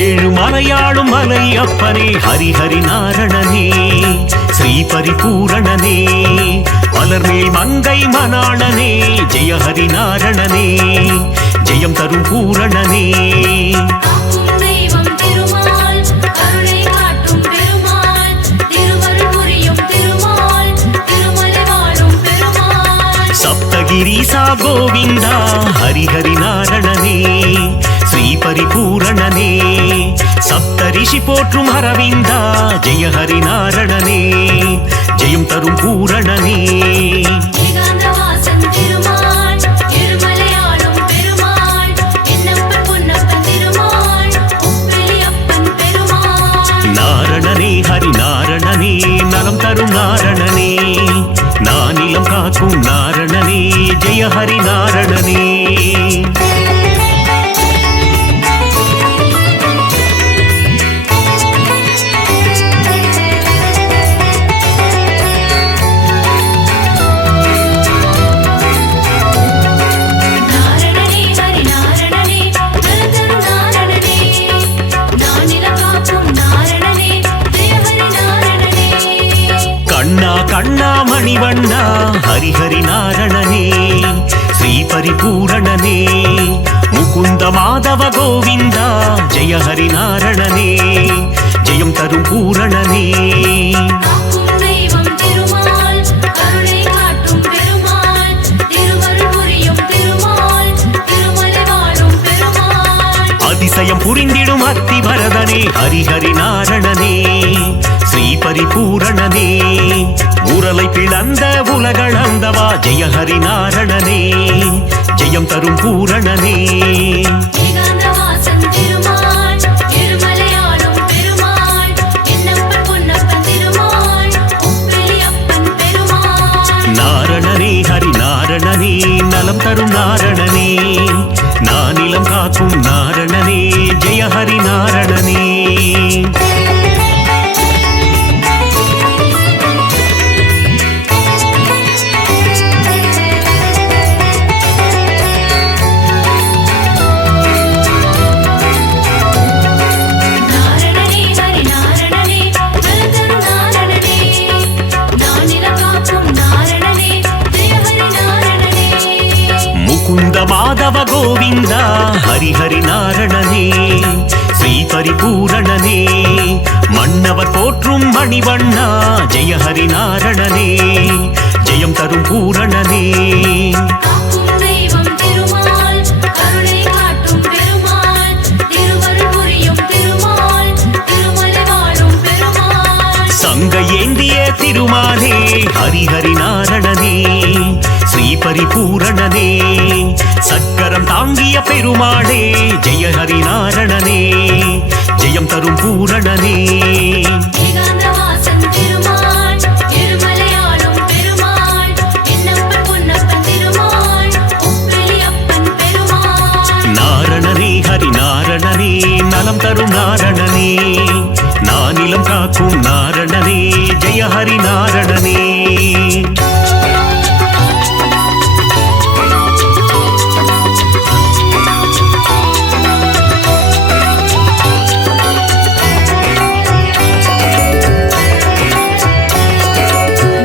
ஏழு மலையாளும் மலை அப்பனே ஹரிஹரி நாரணனே ஸ்ரீ பரிபூரணனே மலர்மேல் மங்கை மணாளனே ஜெய ஹரி நாரணனே ஜெயம் தரும் பூரணனே காக்கும் தெய்வம் திருமால் கருணை காட்டும் பெருமாள் திருவருள் புரியும் திருமால் திருமலை வாழும் பெருமாள் சப்தகிரீசா கோவிந்தா ஹரிஹரி நாரணனே ஸ்ரீ பரிபூரணனே சப்தரிஷி போற்றும் அரவிந்தா ஜெய ஹரி நாரணனே ஜெயம் தரும் பூரணனே ஏகாந்தவாசன் திருமால் திருமலையாளும் பெருமாள் என்னப்பன் பொன்னப்பன் திருமாள் உப்பிலியப்பன் பெருமாள் நாரணனே ஹரி நாரணனே நலம் தரும் நாரணனே நானிலம் காக்கும் நாரணனே ஜெய ஹரி நாரணனே ஹரிஹரி நாரணனே ஸ்ரீ பரிபூரணனே முகுந்த மாதவ கோவிந்தா ஜெய ஹரி நாரணனே ஜெயம் தரும் பூரணனே காக்கும் தெய்வம் திருமால் கருணை காட்டும் பெருமாள் திருவருள் புரியும் திருமால் திருமலை வாழும் பெருமாள் அதிசயம் புரிந்திடும் அத்திவரதனே ஹரிஹரி நாரணனே ஸ்ரீ பரிபூரணனே ஊரலை பிளந்த உலகளந்தவா ஜெய ஹரி நாரணனே ஜெயம் தரும் பூரணனே ஏகாந்தவாசன் திருமால் திருமலையாளும் பெருமாள் என்னப்பன் பொன்னப்பன் திருமாள் உப்பிலியப்பன் பெருமாள் நாரணனே ஹரி நாரணனே நலம் தரும் நாரணனே நானிலம் காக்கும் நாரணனே ஜெய ஹரி நாரணனே நாரணனே ஹரி நாரணனே நலதரு நாரணனே நானிலம் காக்கும் நாரணனே ஜெய ஹரி நாரணனே முகுந்த மாதவ கோவிந்தா ஹரிஹரி நாரணனே ஸ்ரீ பரிபூரணனே மன்னவர் போற்றும் மணிவண்ணா ஜெய ஹரி நாரணனே ஜெயம் தரும் பூரணனே காக்கும் தெய்வம் திருமால் கருணை காட்டும் பெருமாள் திருவருள் புரியும் திருமால் திருமலை வாழும் பெருமாள் சங்க ஏந்திய திருமாலே ஹரிஹரி நாரணனே ஸ்ரீ பரிபூரணனே சக்கரம் தாங்கிய பெருமாளே ஜெய ஹரி நாரணனே ஜெயம் தரும் பூரணனே ஏகாந்தவாசன் திருமால் திருமலையாளும் பெருமாள் என்னப்பன் பொன்னப்பன் திருமாள் உப்பிலியப்பன் பெருமாள் நாரணனே ஹரி நாரணனே நலம் தரும் நாரணனே நானிலம் காக்கும் நாரணனே ஜெய ஹரி நாரணனே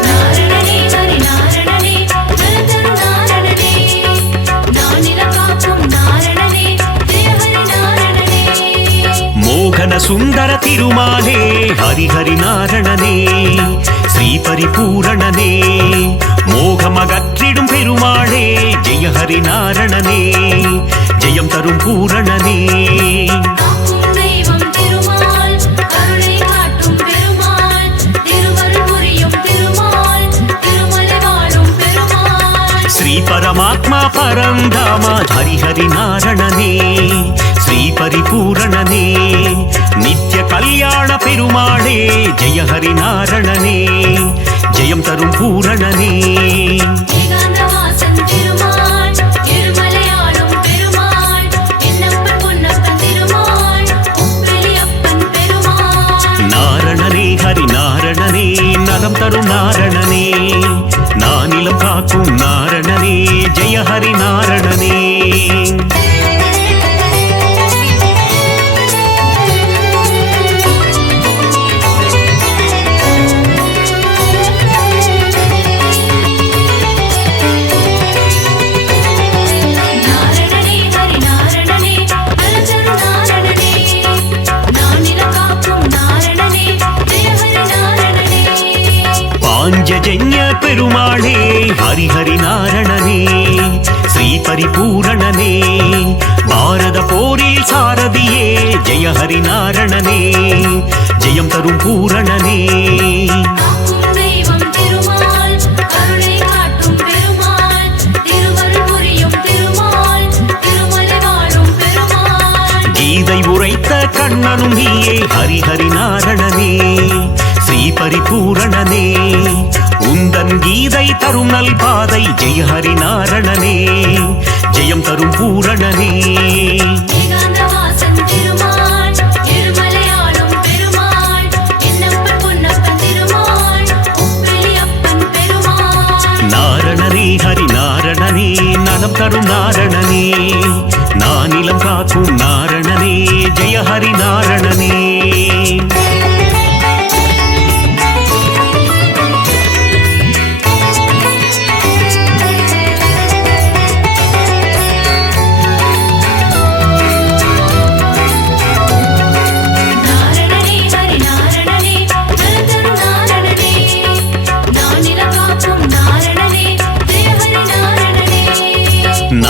நாரணனே ஹரி நாரணனே நலதரு நாரணனே நானிலம் காக்கும் நாரணனே ஜெய ஹரி நாரணனே மோகன சுந்தர திருமாலே ஹரிஹரி நாரணனே ஸ்ரீ பரிபூரணனே மோகமகற்றிடும் பெருமாளே ஜெய ஹரி நாரணனே ஜெயம் தரும் பூரணனே காக்கும் தெய்வம் திருமால் கருணை காட்டும் பெருமாள் திருவருள் புரியும் திருமால் திருமலை வாழும் பெருமாள் ஸ்ரீ பரமாத்மா பரந்தாமா ஹரிஹரி நாரணனே ஸ்ரீ பரிபூரணனே நித்ய கல்யாண பெருமாளே ஜெய ஹரி நாரணனே ஜெயம் தரும் பூரணனே ஏகாந்தவாசன் திருமால் திருமலையாளும் பெருமாள் என்னப்பன் பொன்னப்பன் திருமாள் உப்பிலியப்பன் பெருமாள் நாரணனே ஹரி நாரணனே நலம் தரும் நாரணனே நானிலம் காக்கும் நாரணனே ஜெய ஹரி நாரணனே நாரணனே ஹரி நாரணனே நலதரு நாரணனே நானிலம் காக்கும் நாரணனே ஜெய ஹரி நாரணனே பாஞ்சஜன்ய பெருமாளே ஹரிஹரி நாரணனே ஸ்ரீ பரிபூரணனே பாரத போரில் சாரதியே ஜெய ஹரி நாரணனே ஜெயம் தரும் பூரணனே காக்கும் தெய்வம் திருமால் கருணை காட்டும் பெருமாள் திருவருள் புரியும் திருமால் திருமலை வாழும் பெருமாள் கீதை உரைத்த கண்ணனும் நீயே ஹரிஹரி நாரணனே ஸ்ரீ பரிபூரணனே உந்தன் கீதை தரும் நல் பாதை ஜெய ஹரி நாரணனே ஜெயம் தரும் பூரணனே ஏகாந்தவாசன் திருமால் திருமலையாளும் பெருமாள் என்னப்பன் பொன்னப்பன் திருமாள் உப்பிலியப்பன் பெருமாள் நாரணனே ஹரி நாரணனே நலம் தரும் நாரணனே நானிலம் காக்கும் நாரணனே ஜெய ஹரி நாரணனே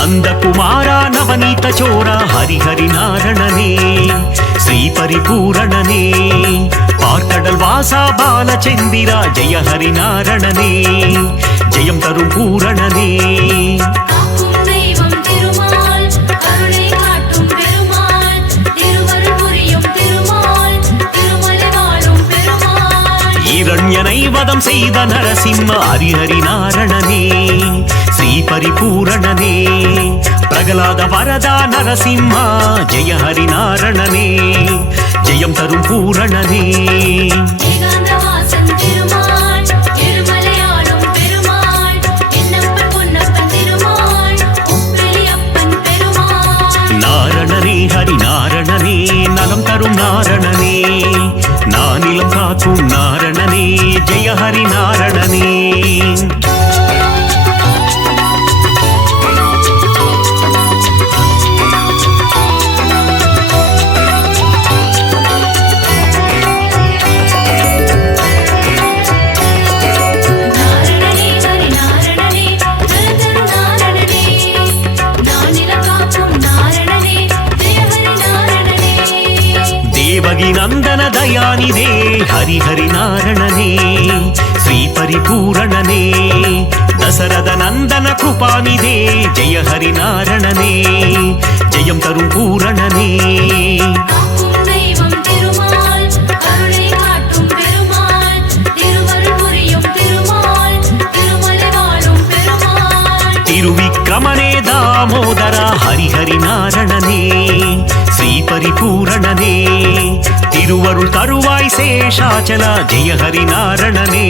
நந்தகுமாரா நவநீத சோரா ஹரிஹரி நாரணனே ஸ்ரீ பரிபூரணனே பார்க்கடல் வாசா பாலச்சந்திரா ஜெய ஹரி நாரணனே ஜெயம் தரும் பூரணனே காக்கும் தெய்வம் திருமால் கருணை காட்டும் பெருமாள் திருவருள் புரியும் திருமால் திருமலை வாழும் பெருமாள் இரண்யனை வதம் செய்த நரசிம்ம ஹரிஹரி நாரணனே ஸ்ரீ பரிபூரணனே பிரகலாத வரதா நரசிம்மா ஜெய ஹரி நாரணனே ஜெயம் தரும் பூரணனே ஏகாந்தவாசன் திருமால் திருமலையாளும் பெருமாள் என்னப்பன் பொன்னப்பன் திருமாள் உப்பிலியப்பன் பெருமாள் நாரணனே ஹரி நாரணனே நலம் தரும் நாரணனே நானிலம் காக்கும் நாரணனே ஜெய ஹரி நாரணனே நாரணனே ஹரி நாரணனே நலதரு நாரணனே நானிலம் காக்கும் நாரணனே ஜெய ஹரி நாரணனே தேவகி நந்தன தயாநிதே ஹரிஹரி நாரணனே ஸ்ரீ பரிபூரணனே தசரத நந்தன கிருபாநிதே ஜெய ஹரி நாரணனே ஜெயம் தரும் பூரணனே காக்கும் தெய்வம் திருமால் கருணை காட்டும் பெருமாள் திருவருள் புரியும் திருமால் திருமலை வாழும் பெருமாள் திருவிக்கிரமனே தாமோதரா ஹரிஹரி நாரணனே ஸ்ரீ பரிபூரணனே திருவருள் தருவாய் சேஷாச்சலா ஜெய ஹரி நாரணனே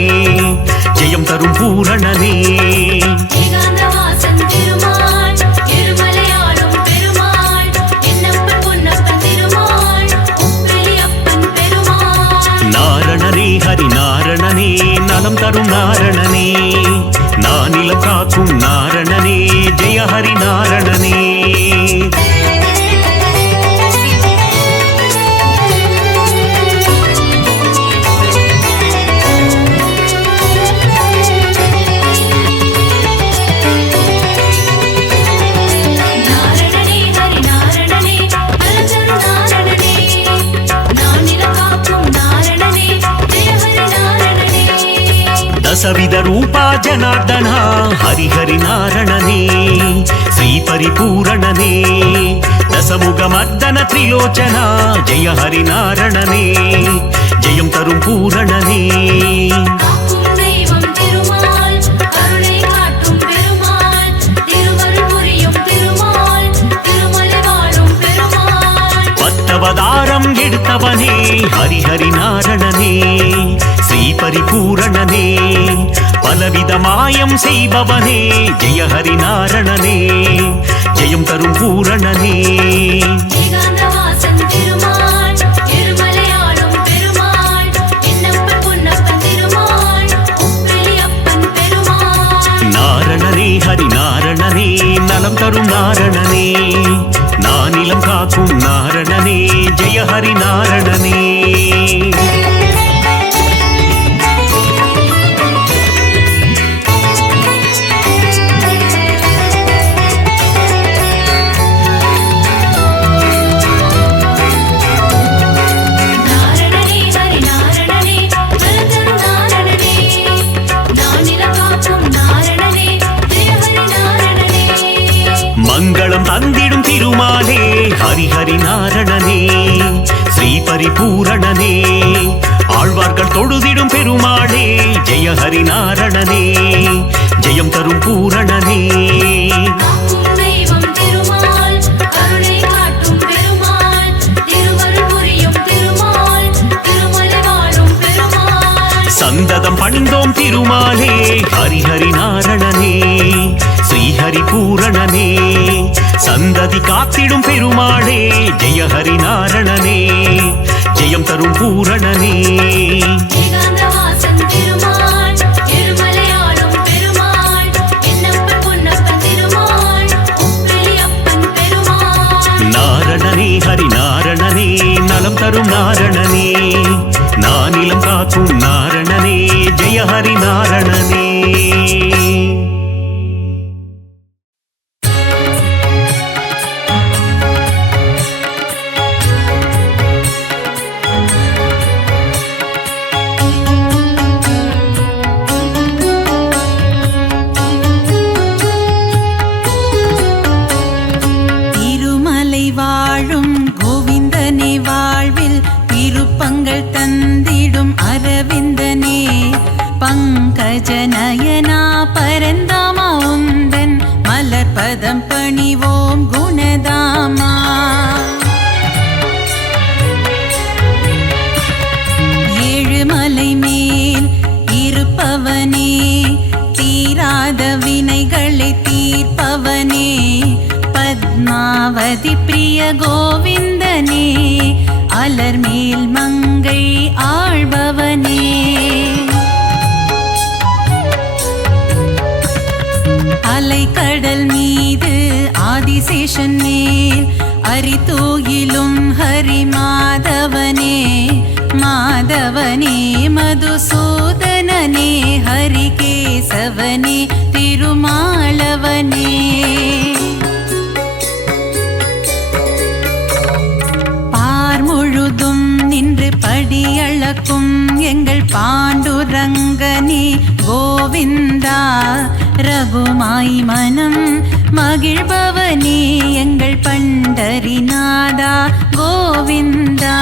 ஜெயம் தரும் பூரணனே ஏகாந்தவாசன் திருமால் திருமலையாளும் பெருமாள் என்னப்பன் பொன்னப்பன் திருமாள் உப்பிலியப்பன் பெருமாள் நாரணனே ஹரி நாரணனே நலம் தரும் நாரணனே நானிலம் காக்கும் நாரணனே ஜெய ஹரி நாரணனே நாரணனே ஹரி நாரணனே நலதரு நாரணனே நானிலம் காக்கும் நாரணனே ஜெய ஹரி நாரணனே ದಸವಿಧ ರೂಪ ಜನಾರ್ದನ ಹರಿಹರಿ ನಾರಣನೇ ಶ್ರೀ ಪರಿಪೂರಣನೇ ದಸಮುಗ ಮರ್ದನ ತ್ರಿಲೋಚನ ಜಯ ಹರಿ ನಾರಣನೇ ಜಯಂ ತರುಂ பூரணனே காக்கும் தெய்வம் திருமால் கருணை காட்டும் பெருமாள் திருவருள் புரியும் திருமால் திருமலை வாழும் பெருமாள் பத்தவதாரம் எடுத்தவனே ஹரிஹரி நாரணனே ஸ்ரீ பரிபூரணனே பலவித மாயம் செய்பவனே ஜெய ஹரி நாரணனே ஜெயம் தரும் பூரணனே ஏகாந்தவாசன் திருமால் திருமலையாளும் பெருமாள் என்னப்பன் பொன்னப்பன் திருமாள் உப்பிலியப்பன் பெருமாள் நாரணனே ஹரி நாரணனே நலம் தரும் நாரணனே நானிலம் காக்கும் நாரணனே ஜெய ஹரி நாரணனே நாரணனே ஹரி நாரணனே நலதரு நாரணனே நானிலம் காக்கும் நாரணனே ஜெய ஹரி நாரணனே மங்களம் தந்திடும் திருமாலே ஹரிஹரி நாரணனே ஸ்ரீ பரிபூரணனே ஆழ்வார்கள் தொழுதிடும் பெருமாளே ஜெய ஹரி நாரணனே ஜெயம் தரும் பூரணனே காக்கும் தெய்வம் திருமால் கருணை காட்டும் பெருமாள் திருவருள் புரியும் திருமால் திருமலை வாழும் பெருமாள் சந்ததம் பணிந்தோம் திருமாலே ஹரிஹரி நாரணனே ஸ்ரீஹரி பூரணனே சந்ததி காத்திடும் பெருமாளே ஜெய ஹரி நாரணனே ஜெயம் தரும் பூரணனே ஏகாந்தவாசன் திருமால் திருமலையாளும் பெருமாள் என்னப்பன் பொன்னப்பன் திருமாள் உப்பிலியப்பன் பெருமாள் நாரணனே ஹரி நாரணனே நலம் தரும் நாரணனே நானிலம் காக்கும் நாரணனே ஜெய ஹரி நாரணனே பத்மாவதி பிரிய கோவிந்தனே அலர்மேல் மங்கை ஆள்பவனே அலைக்கடல் மீது ஆதிசேஷன் மேல் அரிதூயிலும் ஹரி மாதவனே மாதவனே மதுசூதனனே ஹரிகேசவனே திருமாலவனே பார் முழுதும் நின்று படியளக்கும் எங்கள் பாண்டுரங்கனே கோவிந்தா ரகுமாய் மனம் மகிழ்பவனே எங்கள் பண்டரிநாதா கோவிந்தா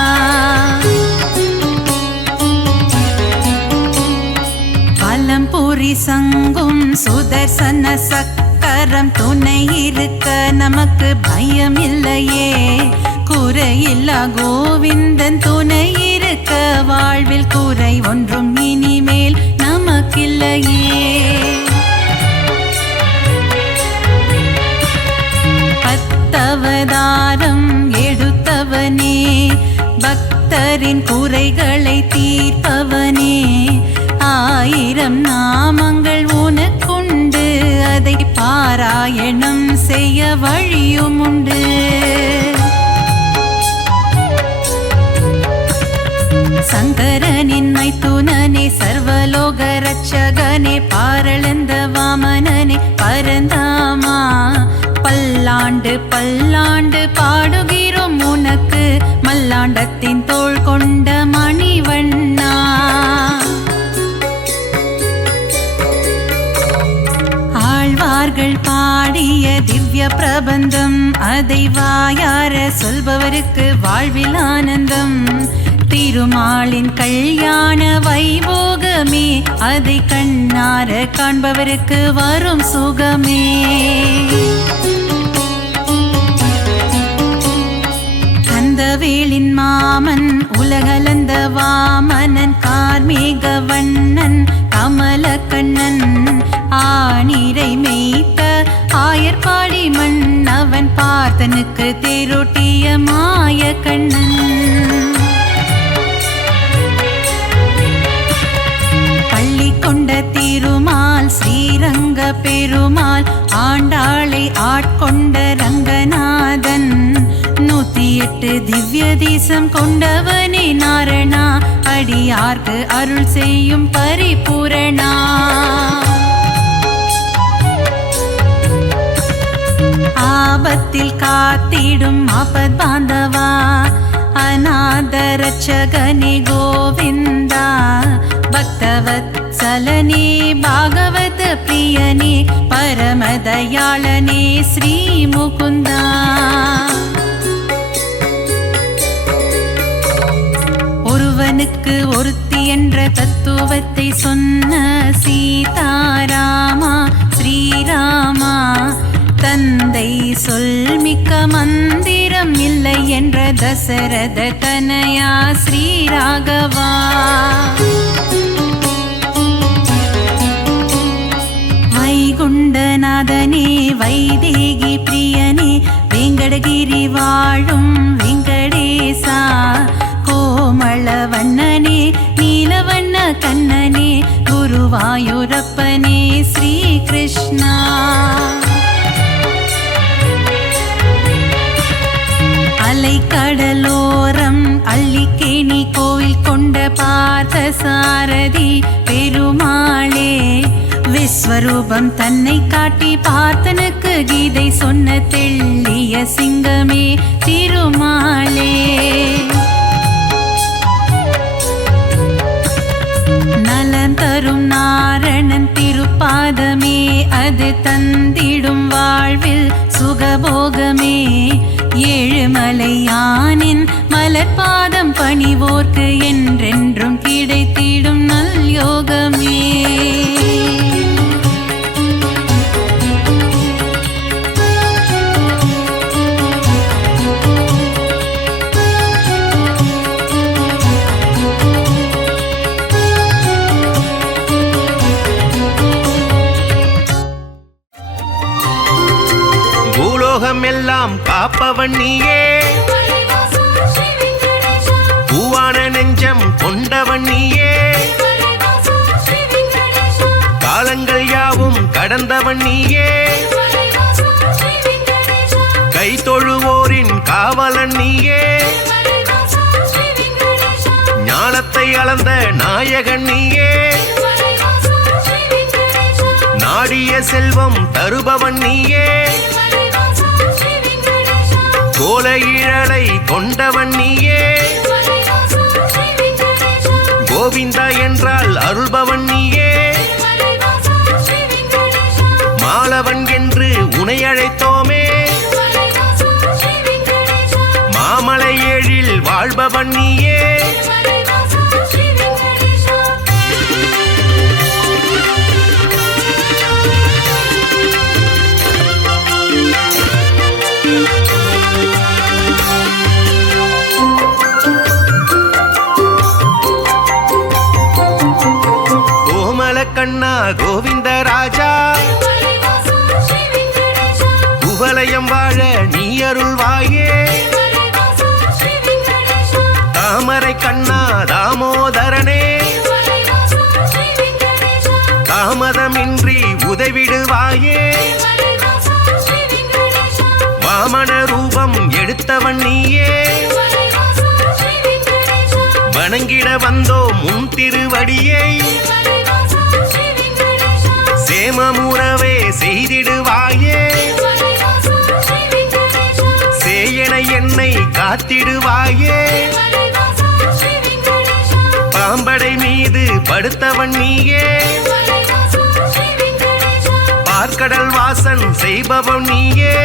பலம்புரி சங்கும் சுதர்சன சக்கரம் துணை இருக்க நமக்கு பயம் இல்லையே குறையில்லா கோவிந்தன் துணை இருக்க வாழ்வில் குறை ஒன்றும் இனிமேல் நமக்கில்லையே பத்தவதாரம் எடுத்தவனே பக்தரின் குறைகளை தீர்ப்பவனே ஆயிரம் நாமங்கள் உனக்குண்டு அதை பாராயணம் செய்ய வழியும் உண்டு சங்கரனின் மைத்துனனே சர்வலோக ரட்சகனே பாரளந்த வாமனனே பரந்தாமா பல்லாண்டு பல்லாண்டு பாடுகிறோம் உனக்கு மல்லாண்டத்தின் தோள் கொண்ட மணிவண்ணா ஆழ்வார்கள் பாடிய திவ்ய பிரபந்தம் அதை வாயார சொல்பவருக்கு வாழ்வில் ஆனந்தம் திருமாலின் கல்யாண வைபோகமே அதை கண்ணார காண்பவருக்கு வரும் சுகமே கந்தவேலின் மாமன் உலகளந்த வாமனன் கார்மேக வண்ணன் கமல கண்ணன் ஆனிரை மேய்த்த ஆயர்பாடி மன்னவன் பார்த்தனுக்கு தேரோட்டிய மாய கண்ணன் கொண்ட திருமால் ஸ்ரீரங்க பெருமாள் ஆண்டாளை ஆட்கொண்ட ரங்கநாதன் 108 திவ்ய தேசம் கொண்டவனே நாரணா அடியார்க்கு அருள் செய்யும் பரிபூரணா ஆபத்தில் காத்திடும் ஆபத் பாந்தவா அநாத ரட்சகனே கோவிந்தா பக்தவத்சலனே பாகவத பிரியனே பரமதயாளனே ஸ்ரீ முகுந்தா ஒருவனுக்கு ஒருத்தி என்ற தத்துவத்தை சொன்ன சீதாராமா ஸ்ரீராமா தந்தை சொல்மிக்க மந்திரம் இல்லை என்ற தசரத தனயா ஸ்ரீராகவா வைகுண்டநாதனே வைதேகி பிரியனே வெங்கடகிரி வாழும் வெங்கடேசா கோமளவண்ணனே நீலவண்ண கண்ணனே குருவாயூரப்பனே ஸ்ரீ கிருஷ்ணா அலைக்கடலோரம் அள்ளிக்கேணி கோவில் கொண்ட பார்த்த சாரதி பெருமாளே விஸ்வரூபம் தன்னை காட்டி பார்த்தனுக்கு கீதை சொன்ன தெள்ளிய சிங்கமே திருமாளே நலம் தரும் நாரணன் திருப்பாதமே அது தந்திடும் வாழ்வில் சுகபோகமே ஏழுமலையானின் மலர்பாதம் பணிவோர்க்கு என்றென்றும் கிடைத்திடும் நல் யோகமே பூலோகம் எல்லாம் எல்லாம் காப்பவன் நீயே பூவான நெஞ்சம் கொண்டவன் நீயே காலங்கள் யாவும் கடந்தவன் நீயே கை தொழுவோரின் காவலன் நீயே ஞானத்தை அளந்த நாயகன் நீயே நாடிய செல்வம் தருபவன் நீயே கோல இழலை கொண்டவன் நீயே கோவிந்தா என்றால் அருள்பவன் நீயே மாலவன் என்று உனை அழைத்தோமே மாமலை ஏழில் வாழ்பவன் நீயே கோமல கண்ணா கோவிந்த ராஜா குவலயம் வாழ நீ அருள்வாயே தாமரை கண்ணா தாமோதரனே தாமதமின்றி உதவிடுவாயே வாமன ரூபம் எடுத்தவன் நீயே வணங்கிட வந்தோம் உன் திருவடியை சேமமுறவே செய்திடுவாயே சேயன என்னை காத்திடுவாயே பாம்படை மீது படுத்தவன் நீயே பார்க்கடல் வாசன் செய்பவன் நீயே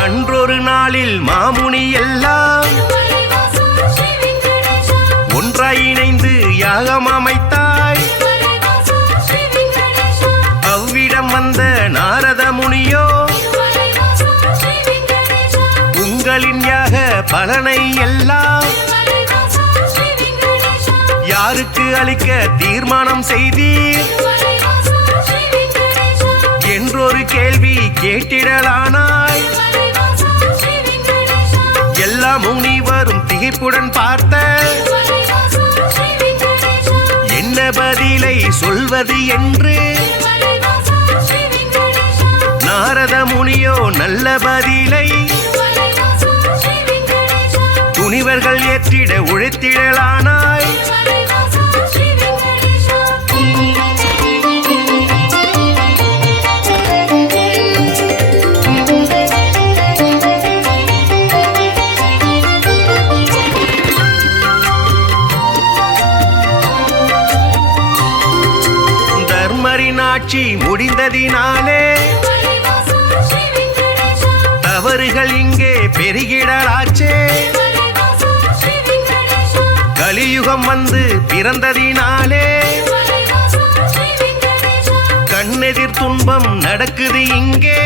அன்றொரு நாளில் மாமுனி எல்லாம் ஒன்றாய் இணைந்து யாகம் அமைத்தாய் அவ்விடம் வந்த நாரத முனியோ உங்களின் யாக பலனை எல்லாம் யாருக்கு அளிக்க தீர்மானம் செய்தீர் என்றொரு கேள்வி கேட்டிடலானாய் எல்லா முனிவரும் திகைப்புடன் பார்த்த என்ன பதிலை சொல்வது என்று நாரத முனியோ நல்ல பதிலை துணிவர்கள் ஏற்றிட உழைத்திடலானாய் தர்மரின் ஆட்சி முடிந்ததினாலே தவறுகள் இங்கே பெருகிடலாச்சே கலியுகம் வந்து பிறந்ததினாலே கண்ணெதிர் துன்பம் நடக்குது இங்கே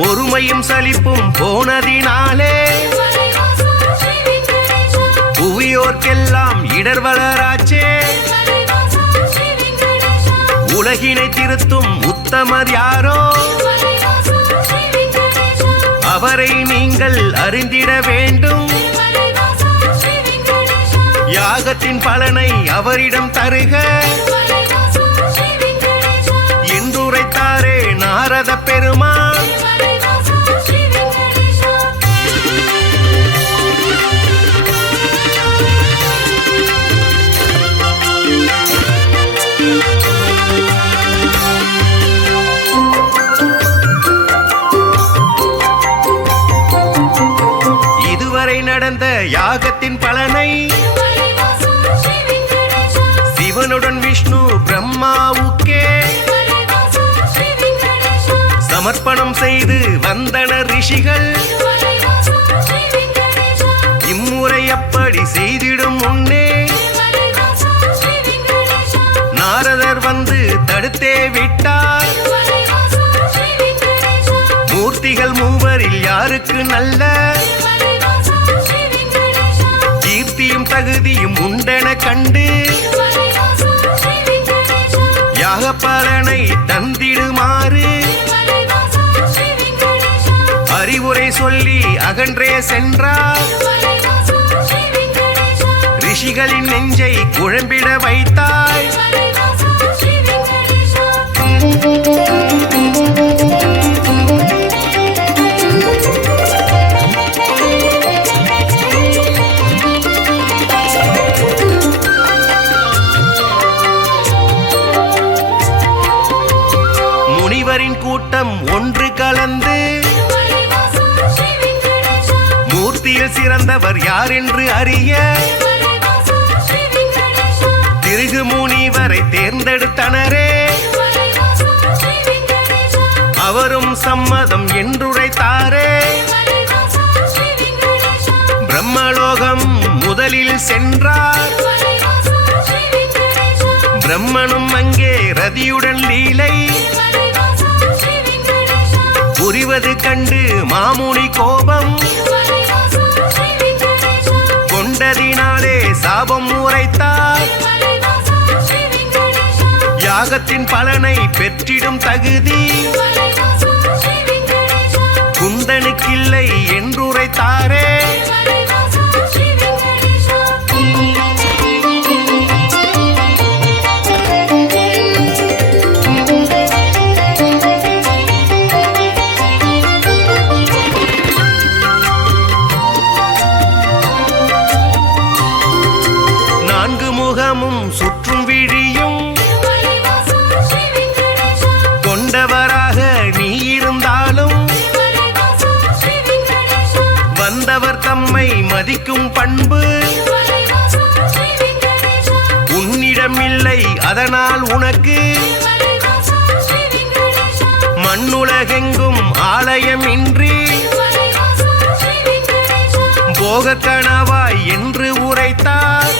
பொறுமையும் சலிப்பும் போனதினாலே புவியோர்க்கெல்லாம் இடர் வளராச்சே உலகினை திருத்தும் உத்தமர் யாரோ அவரை நீங்கள் அறிந்திட வேண்டும் யாகத்தின் பலனை அவரிடம் தருக என்றுரைத்தாரே நாரத பெருமான் இதுவரை நடந்த யாகத்தின் பலனை சிவனுடன் விஷ்ணு பிரம்மாவுக்கே சமர்ப்பணம் செய்து வந்தனர் ரிஷிகள் இம்முறை அப்படி செய்திடும் முன்னே நாரதர் வந்து தடுத்தே விட்டார் மூர்த்திகள் மூவரில் யாருக்கு நல்ல கீர்த்தியும் தகுதியும் உண்டென கண்டு யாக பலனை தந்திடுமாறு அறிவுரை சொல்லி அகன்றே சென்றார். ரிஷிகளின் நெஞ்சை குழம்பிட வைத்தாய். முனிவரின் கூட்டம் ஒன்று கலந்து மூர்த்தியில் சிறந்தவர் யார் என்று அறிய திருகு முனிவரை தேர்ந்தெடுத்தனரே. அவரும் சம்மதம் என்றுரைத்தாரே. பிரம்மலோகம் முதலில் சென்றார். பிரம்மனும் அங்கே ரதியுடன் லீலை புரிவது கண்டு மாமுனி கோபம் கொண்டதினாலே சாபம் உரைத்தார். யாகத்தின் பலனை பெற்றிடும் தகுதி குந்தனுக்கில்லை என்றுரைத்தாரே. சுற்றும் விழியும் கொண்டவராக நீ இருந்தாலும் வந்தவர் தம்மை மதிக்கும் பண்பு உன்னிடமில்லை. அதனால் உனக்கு மண்ணுலகெங்கும் ஆலயம் இன்றி போக கணவாய் என்று உரைத்தார்.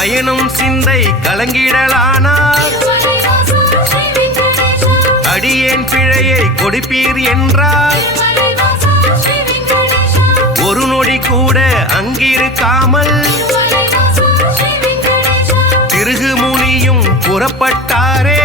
அயனும் சிந்தை கலங்கிடலானார். அடியேன் பிழையை கொடுப்பீர் என்றார். ஒரு நொடி கூட அங்கிருக்காமல் திருகு முனியும் புறப்பட்டாரே.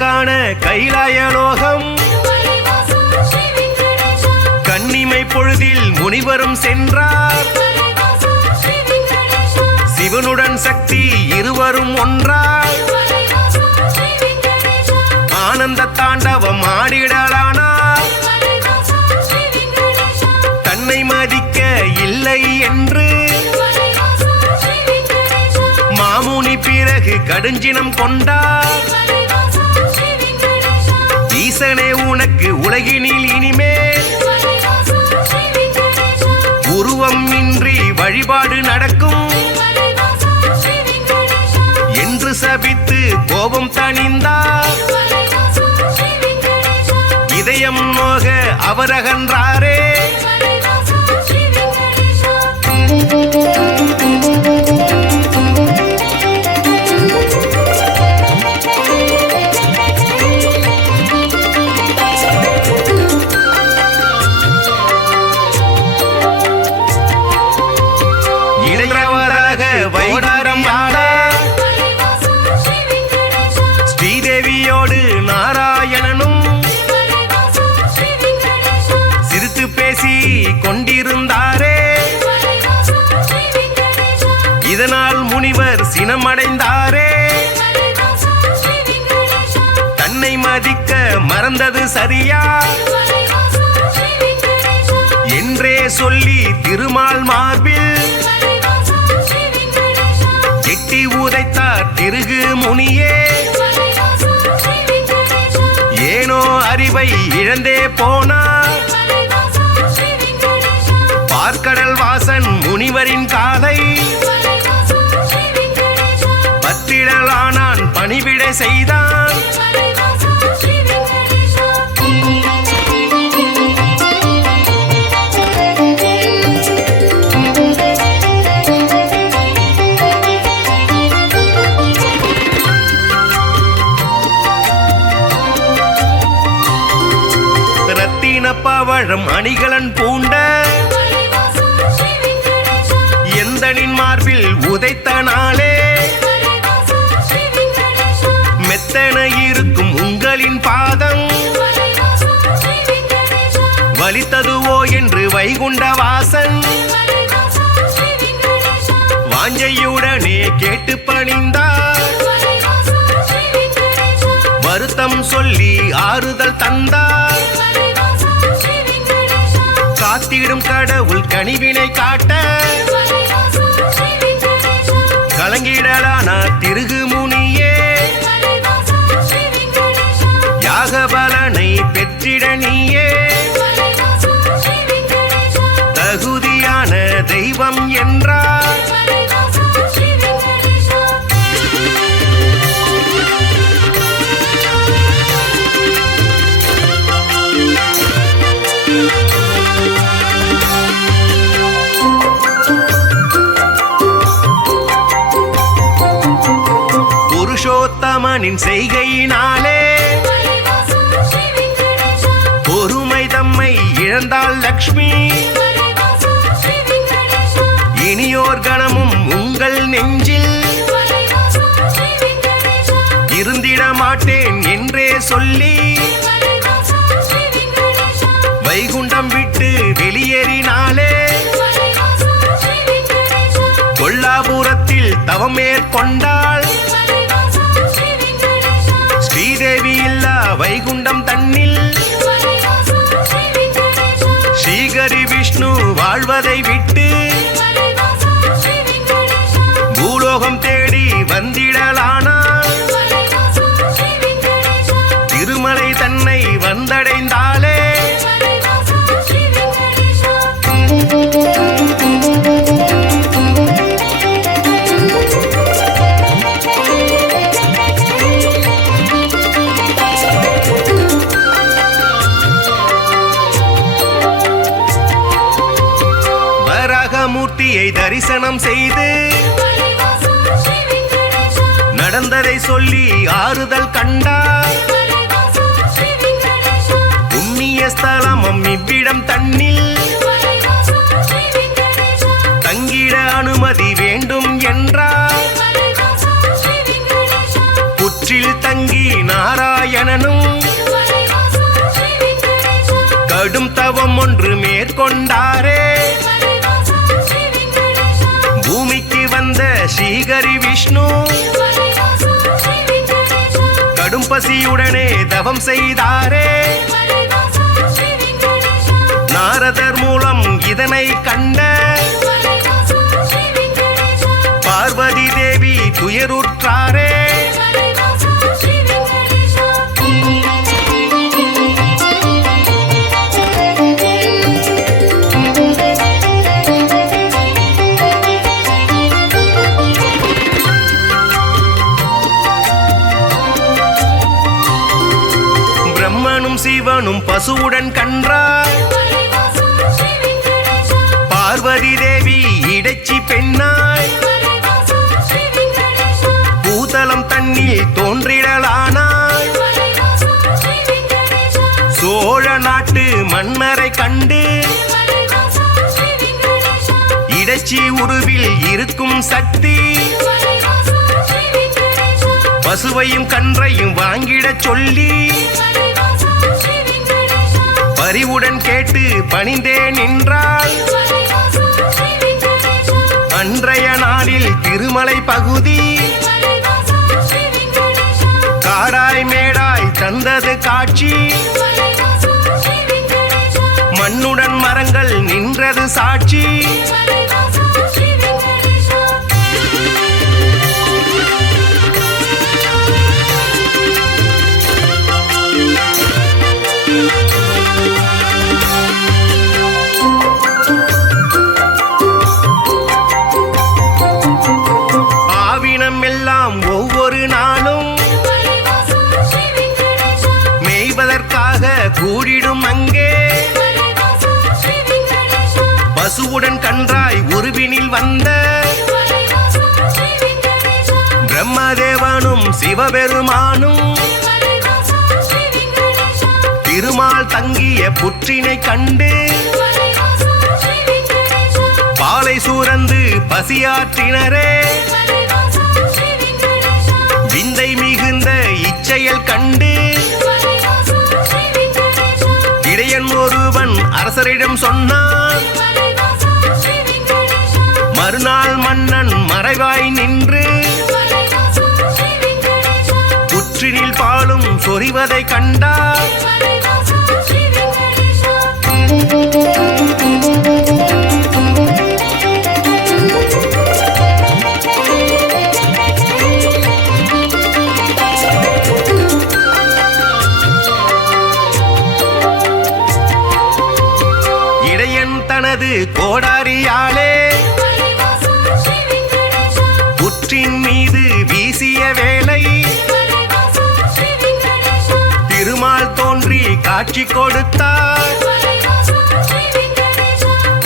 காண கைலாயலோகம் கன்னிமை பொழுதில் முனிவரும் சென்றார். சிவனுடன் சக்தி இருவரும் ஒன்றாய் ஆனந்த தாண்டவம் ஆடிடலானார். தன்னை மதிக்க இல்லை என்று மாமுனி பிறகு கடுஞ்சினம் கொண்டார். ஈசனே உனக்கு உலகினில் இனிமேல் உருவம் இன்றி வழிபாடு நடக்கும் என்று சபித்து கோபம் தணிந்தார். இதயம் நோக அவர் அகன்றாரே. வைடாரம் ஆட ஸ்ரீதேவியோடு நாராயணனும் சிரித்து பேசி கொண்டிருந்தாரே. இதனால் முனிவர் சினமடைந்தாரே. தன்னை மதிக்க மறந்தது சரியா என்றே சொல்லி திருமால் மார்பில் எட்டி உதைத்தார் திருகு முனியே. ஏனோ அறிவை இழந்தே போனார். பார்க்கடல் வாசன் முனிவரின் காலை பற்றிட வந்திடலானான் பணிவிடை செய்தான். ரத்தின பவழம் அணிகலன் பூண்ட எந்தனின் மார்பில் உதைத்த நாளே மெத்தன இருக்கும் உங்களின் பாதம் வலித்ததுவோ என்று வைகுண்ட வாசன் வாஞ்சையுடனே கேட்டு பணிந்தார். வருத்தம் சொல்லி ஆறுதல் தந்தார். காத்திடும் கடவுள் கனிவினை காட்ட கலங்கிடலான திருகு முனியே யாக பலனை பெற்றிட நீயே தகுதியான தெய்வம் என்றார். புருஷோத்தமனின் செய்கையினாலே பொறுமை தம்மை இழந்தாள் லக்ஷ்மி. இனியோர் கணமும் உங்கள் நெஞ்சில் இருந்திட மாட்டேன் என்றே சொல்லி வைகுண்டம் விட்டு வெளியேறினாலே கொல்லாபுரத்தில் தவம் மேற்கொண்டாள். ஸ்ரீதேவி இல்லா வைகுண்டம் தன்னில் ஸ்ரீகரி விஷ்ணு வாழ்வதை விட்டு பூலோகம் தேடி வந்திடலானாள். திருமலை தன்னை வந்தடைந்தாளே மூர்த்தியை தரிசனம் செய்து நடந்ததை சொல்லி ஆறுதல் கண்டார். புண்ணிய ஸ்தலமும் இவ்விடம் தன்னில் தங்கிட அனுமதி வேண்டும் என்றார். புற்றில் தங்கி நாராயணனும் கடும் தவம் ஒன்று மேற்கொண்டாரே. பூமிக்கு வந்த ஸ்ரீகரி விஷ்ணு கடும் பசியுடனே தவம் செய்தாரே. நாரதர் மூலம் இதனை கண்ட பார்வதி தேவி துயருற்றாரே. சிவனும் பசுவுடன் கன்றார். பார்வதி தேவி இடைச்சி பெண்ணாய் பூதலம் தன்னில் தோன்றிடலானாய். சோழ நாட்டு மன்னரை கண்டு இடைச்சி உருவில் இருக்கும் சக்தி பசுவையும் கன்றையும் வாங்கிடச் சொல்லி பரிவுடன் கேட்டு பணிந்தே நின்றாள். அன்றைய நாளில் திருமலை பகுதி காடாய் மேடாய் தந்தது காட்சி. மண்ணுடன் மரங்கள் நின்றது சாட்சி. கூடிடும் அங்கே பசுவுடன் கன்றாய் உருவினில் வந்த பிரம்மதேவனும் சிவபெருமானும் திருமால் தங்கிய புற்றினை கண்டு பாலை சூரந்து பசியாற்றினரே விந்தை மிகுந்த இச்செயல் கண்டு இடையன் ஒருவன் அரசரிடம் சொன்னான் மறுநாள் மன்னன் மறைவாய் நின்று புற்றினில் பாலும் சொரிவதை கண்டார் இடையன் தனது கோடாரியாலே புற்றின் மீது வீசிய வேளை திருமால் தோன்றி காட்சி கொடுத்தார்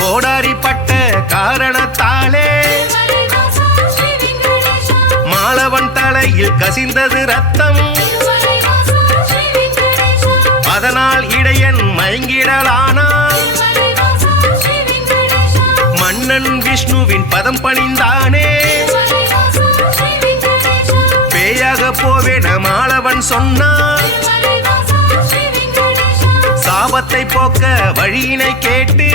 கோடாரிப்பட்ட காரணத்தாலே மாலவன் தலையில் கசிந்தது ரத்தம் அதனால் இடையன் மயங்கிடலானான் மன்னன் விஷ்ணுவின் பதம் பணிந்தானே பேயாக போவேன மாலவன் சொன்னான் சாபத்தை போக்க வழியினை கேட்டு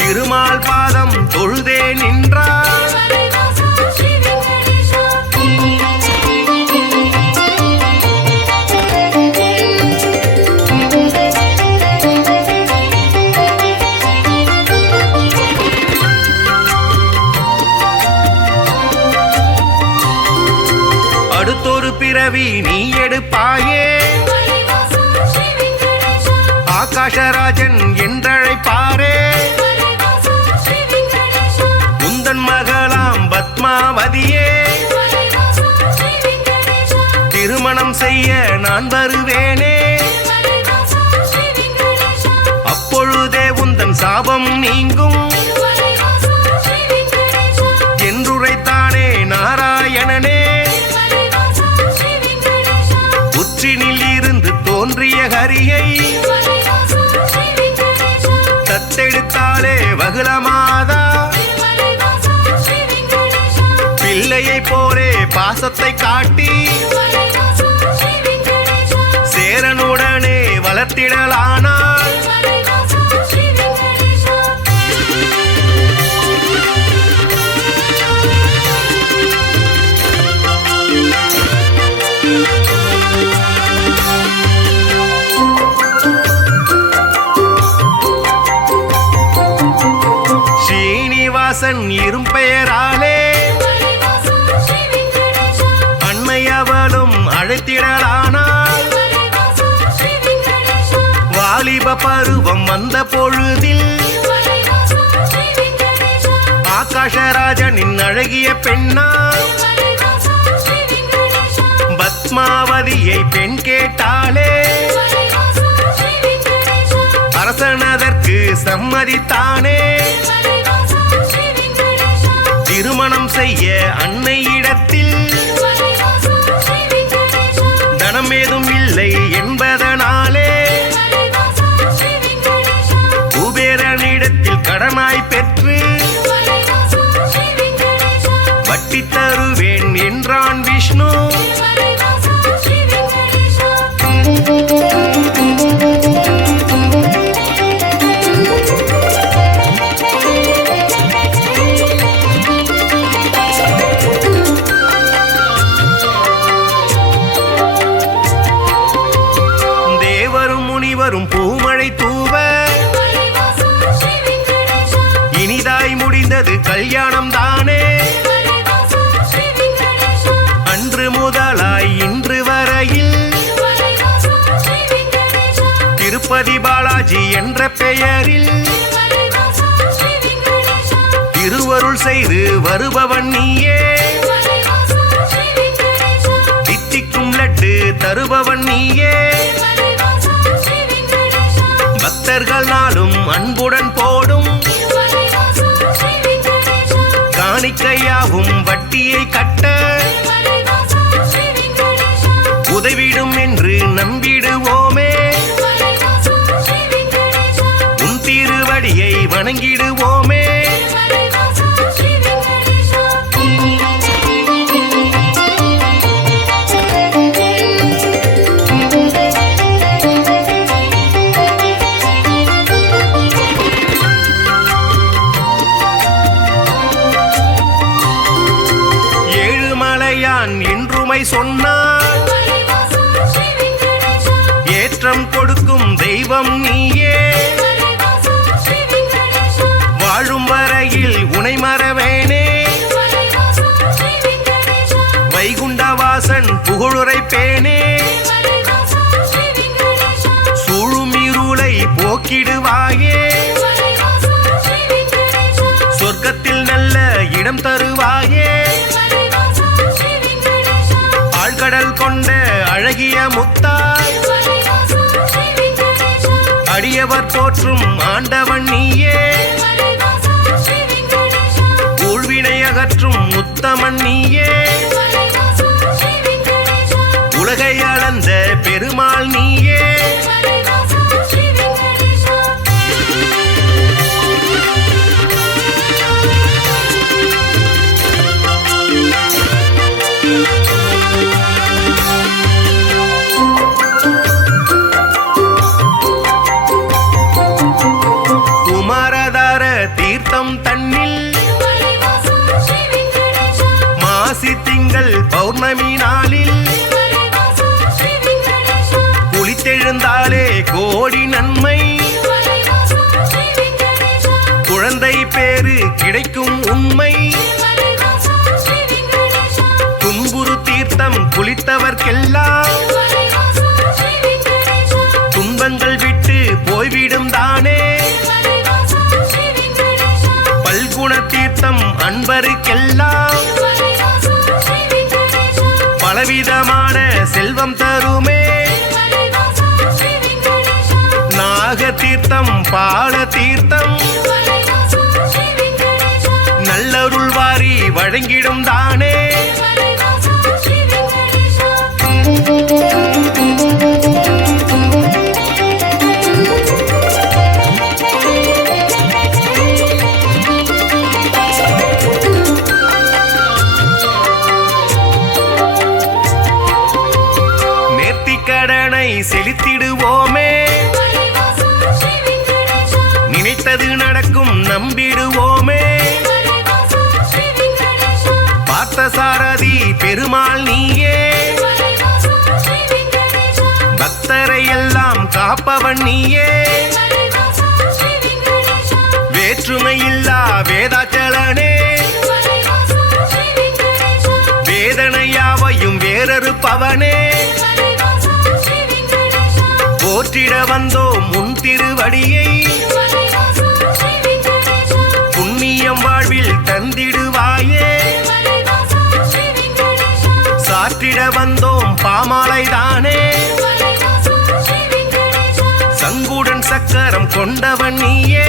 திருமால் பாதம் தொழுதே நின்றார் அடுத்தொரு பிறவி நீ எடுப்பாயே ஆகாஷராஜன் என்றழைப்பாரே உந்தன் மகளாம் பத்மாவதியே திருமணம் செய்ய நான் வருவேனே அப்பொழுதே உந்தன் சாபம் நீங்கும் என்றுரைத்தானே நாராயணனே புற்றினில் இருந்து தோன்றிய ஹரியை தத்தெடுத்தாலே வகுளமாதா பிள்ளையை போரே பாசத்தை காட்டி சேரனுடனே வளர்த்திடலானாள் ஸ்ரீனிவாசன் இரும்பெயராலே அண்மையவளும் அழைத்திடலானாள் வாலிப பருவம் வந்த பொழுதில் ஆகாஷராஜனின் அழகிய பெண்ணா பத்மாவதியை பெண் கேட்டாலே அரசனதற்கு சம்மதித்தானே திருமணம் செய்ய அன்னையிடத்தில் தனம் ஏதும் இல்லை என்பதனாலே குபேரனிடத்தில் கடனாய் பெற்று வட்டி தருவேன் என்றான் விஷ்ணு வரும் பூமழை தூவ இனிதாய் முடிந்தது கல்யாணம் தானே அன்று முதலாய் இன்று வரையில் திருப்பதி பாலாஜி என்ற பெயரில் திருவருள் செய்து வருபவன் நீயே தித்திக்கும் லட்டு தருபவன் நீயே பக்தர்கள் நாளும் அன்புடன் போடும் காணிக்கையாவும் வட்டியை கட்ட உதவிடும் என்று நம்பிடுவோமே உன் திருவடியை வணங்கிடுவோமே ஏழுமலையான் என்றுமை சொன்னார் ஏற்றம் கொடுக்கும் தெய்வம் நீயே வாழும் வரையில் உனை மறவேனே வைகுண்டவாசன் புகழுரைப்பேனே சூழும் இருளை போக்கிடுவாயே சொர்க்கத்தில் நல்ல இடம் தருவாயே ஆழ்கடல் கொண்ட அழகிய முத்தாய் அடியவர் போற்றும் ஆண்டவன் நீயே ஊழ்வினை அகற்றும் உத்தமன் நீயே உலகை அளந்த பெருமாள் நீயே குமாரதார தீர்த்தம் தன்னில் மாசி திங்கள் பௌர்ணமி நாளில் குளித்தெழுந்தாலே கோடி நன்மை குழந்தை பேரு கிடைக்கும் உண்மை துன்புறு தீர்த்தம் குளித்தவர்க்கெல்லாம் துன்பங்கள் விட்டு போய்விடும் தானே பல்குண தீர்த்தம் அன்பருக்கெல்லாம் பலவிதமான செல்வம் தருமே நாக தீர்த்தம் பால தீர்த்தம் நல்லருள் வாரி வழங்கிடும் தானே நேர்த்திக்கடனை செலுத்திடுவோமே நினைத்தது நடக்கும் நம்பிடுவோமே பார்த்தசாரதி பெருமாள் நீயே பக்தரை எல்லாம் காப்பவன் நீயே வேற்றுமையில்லா வேதாச்சலனே வேதனையாவையும் வேறறுப்பவனே போற்றிட வந்தோம் உன் திருவடியை புண்ணியம் வாழ்வில் தந்திடுவாயே சாற்றிட வந்தோம் பாமாலைதானே சங்குடன் சக்கரம் கொண்டவன் நீயே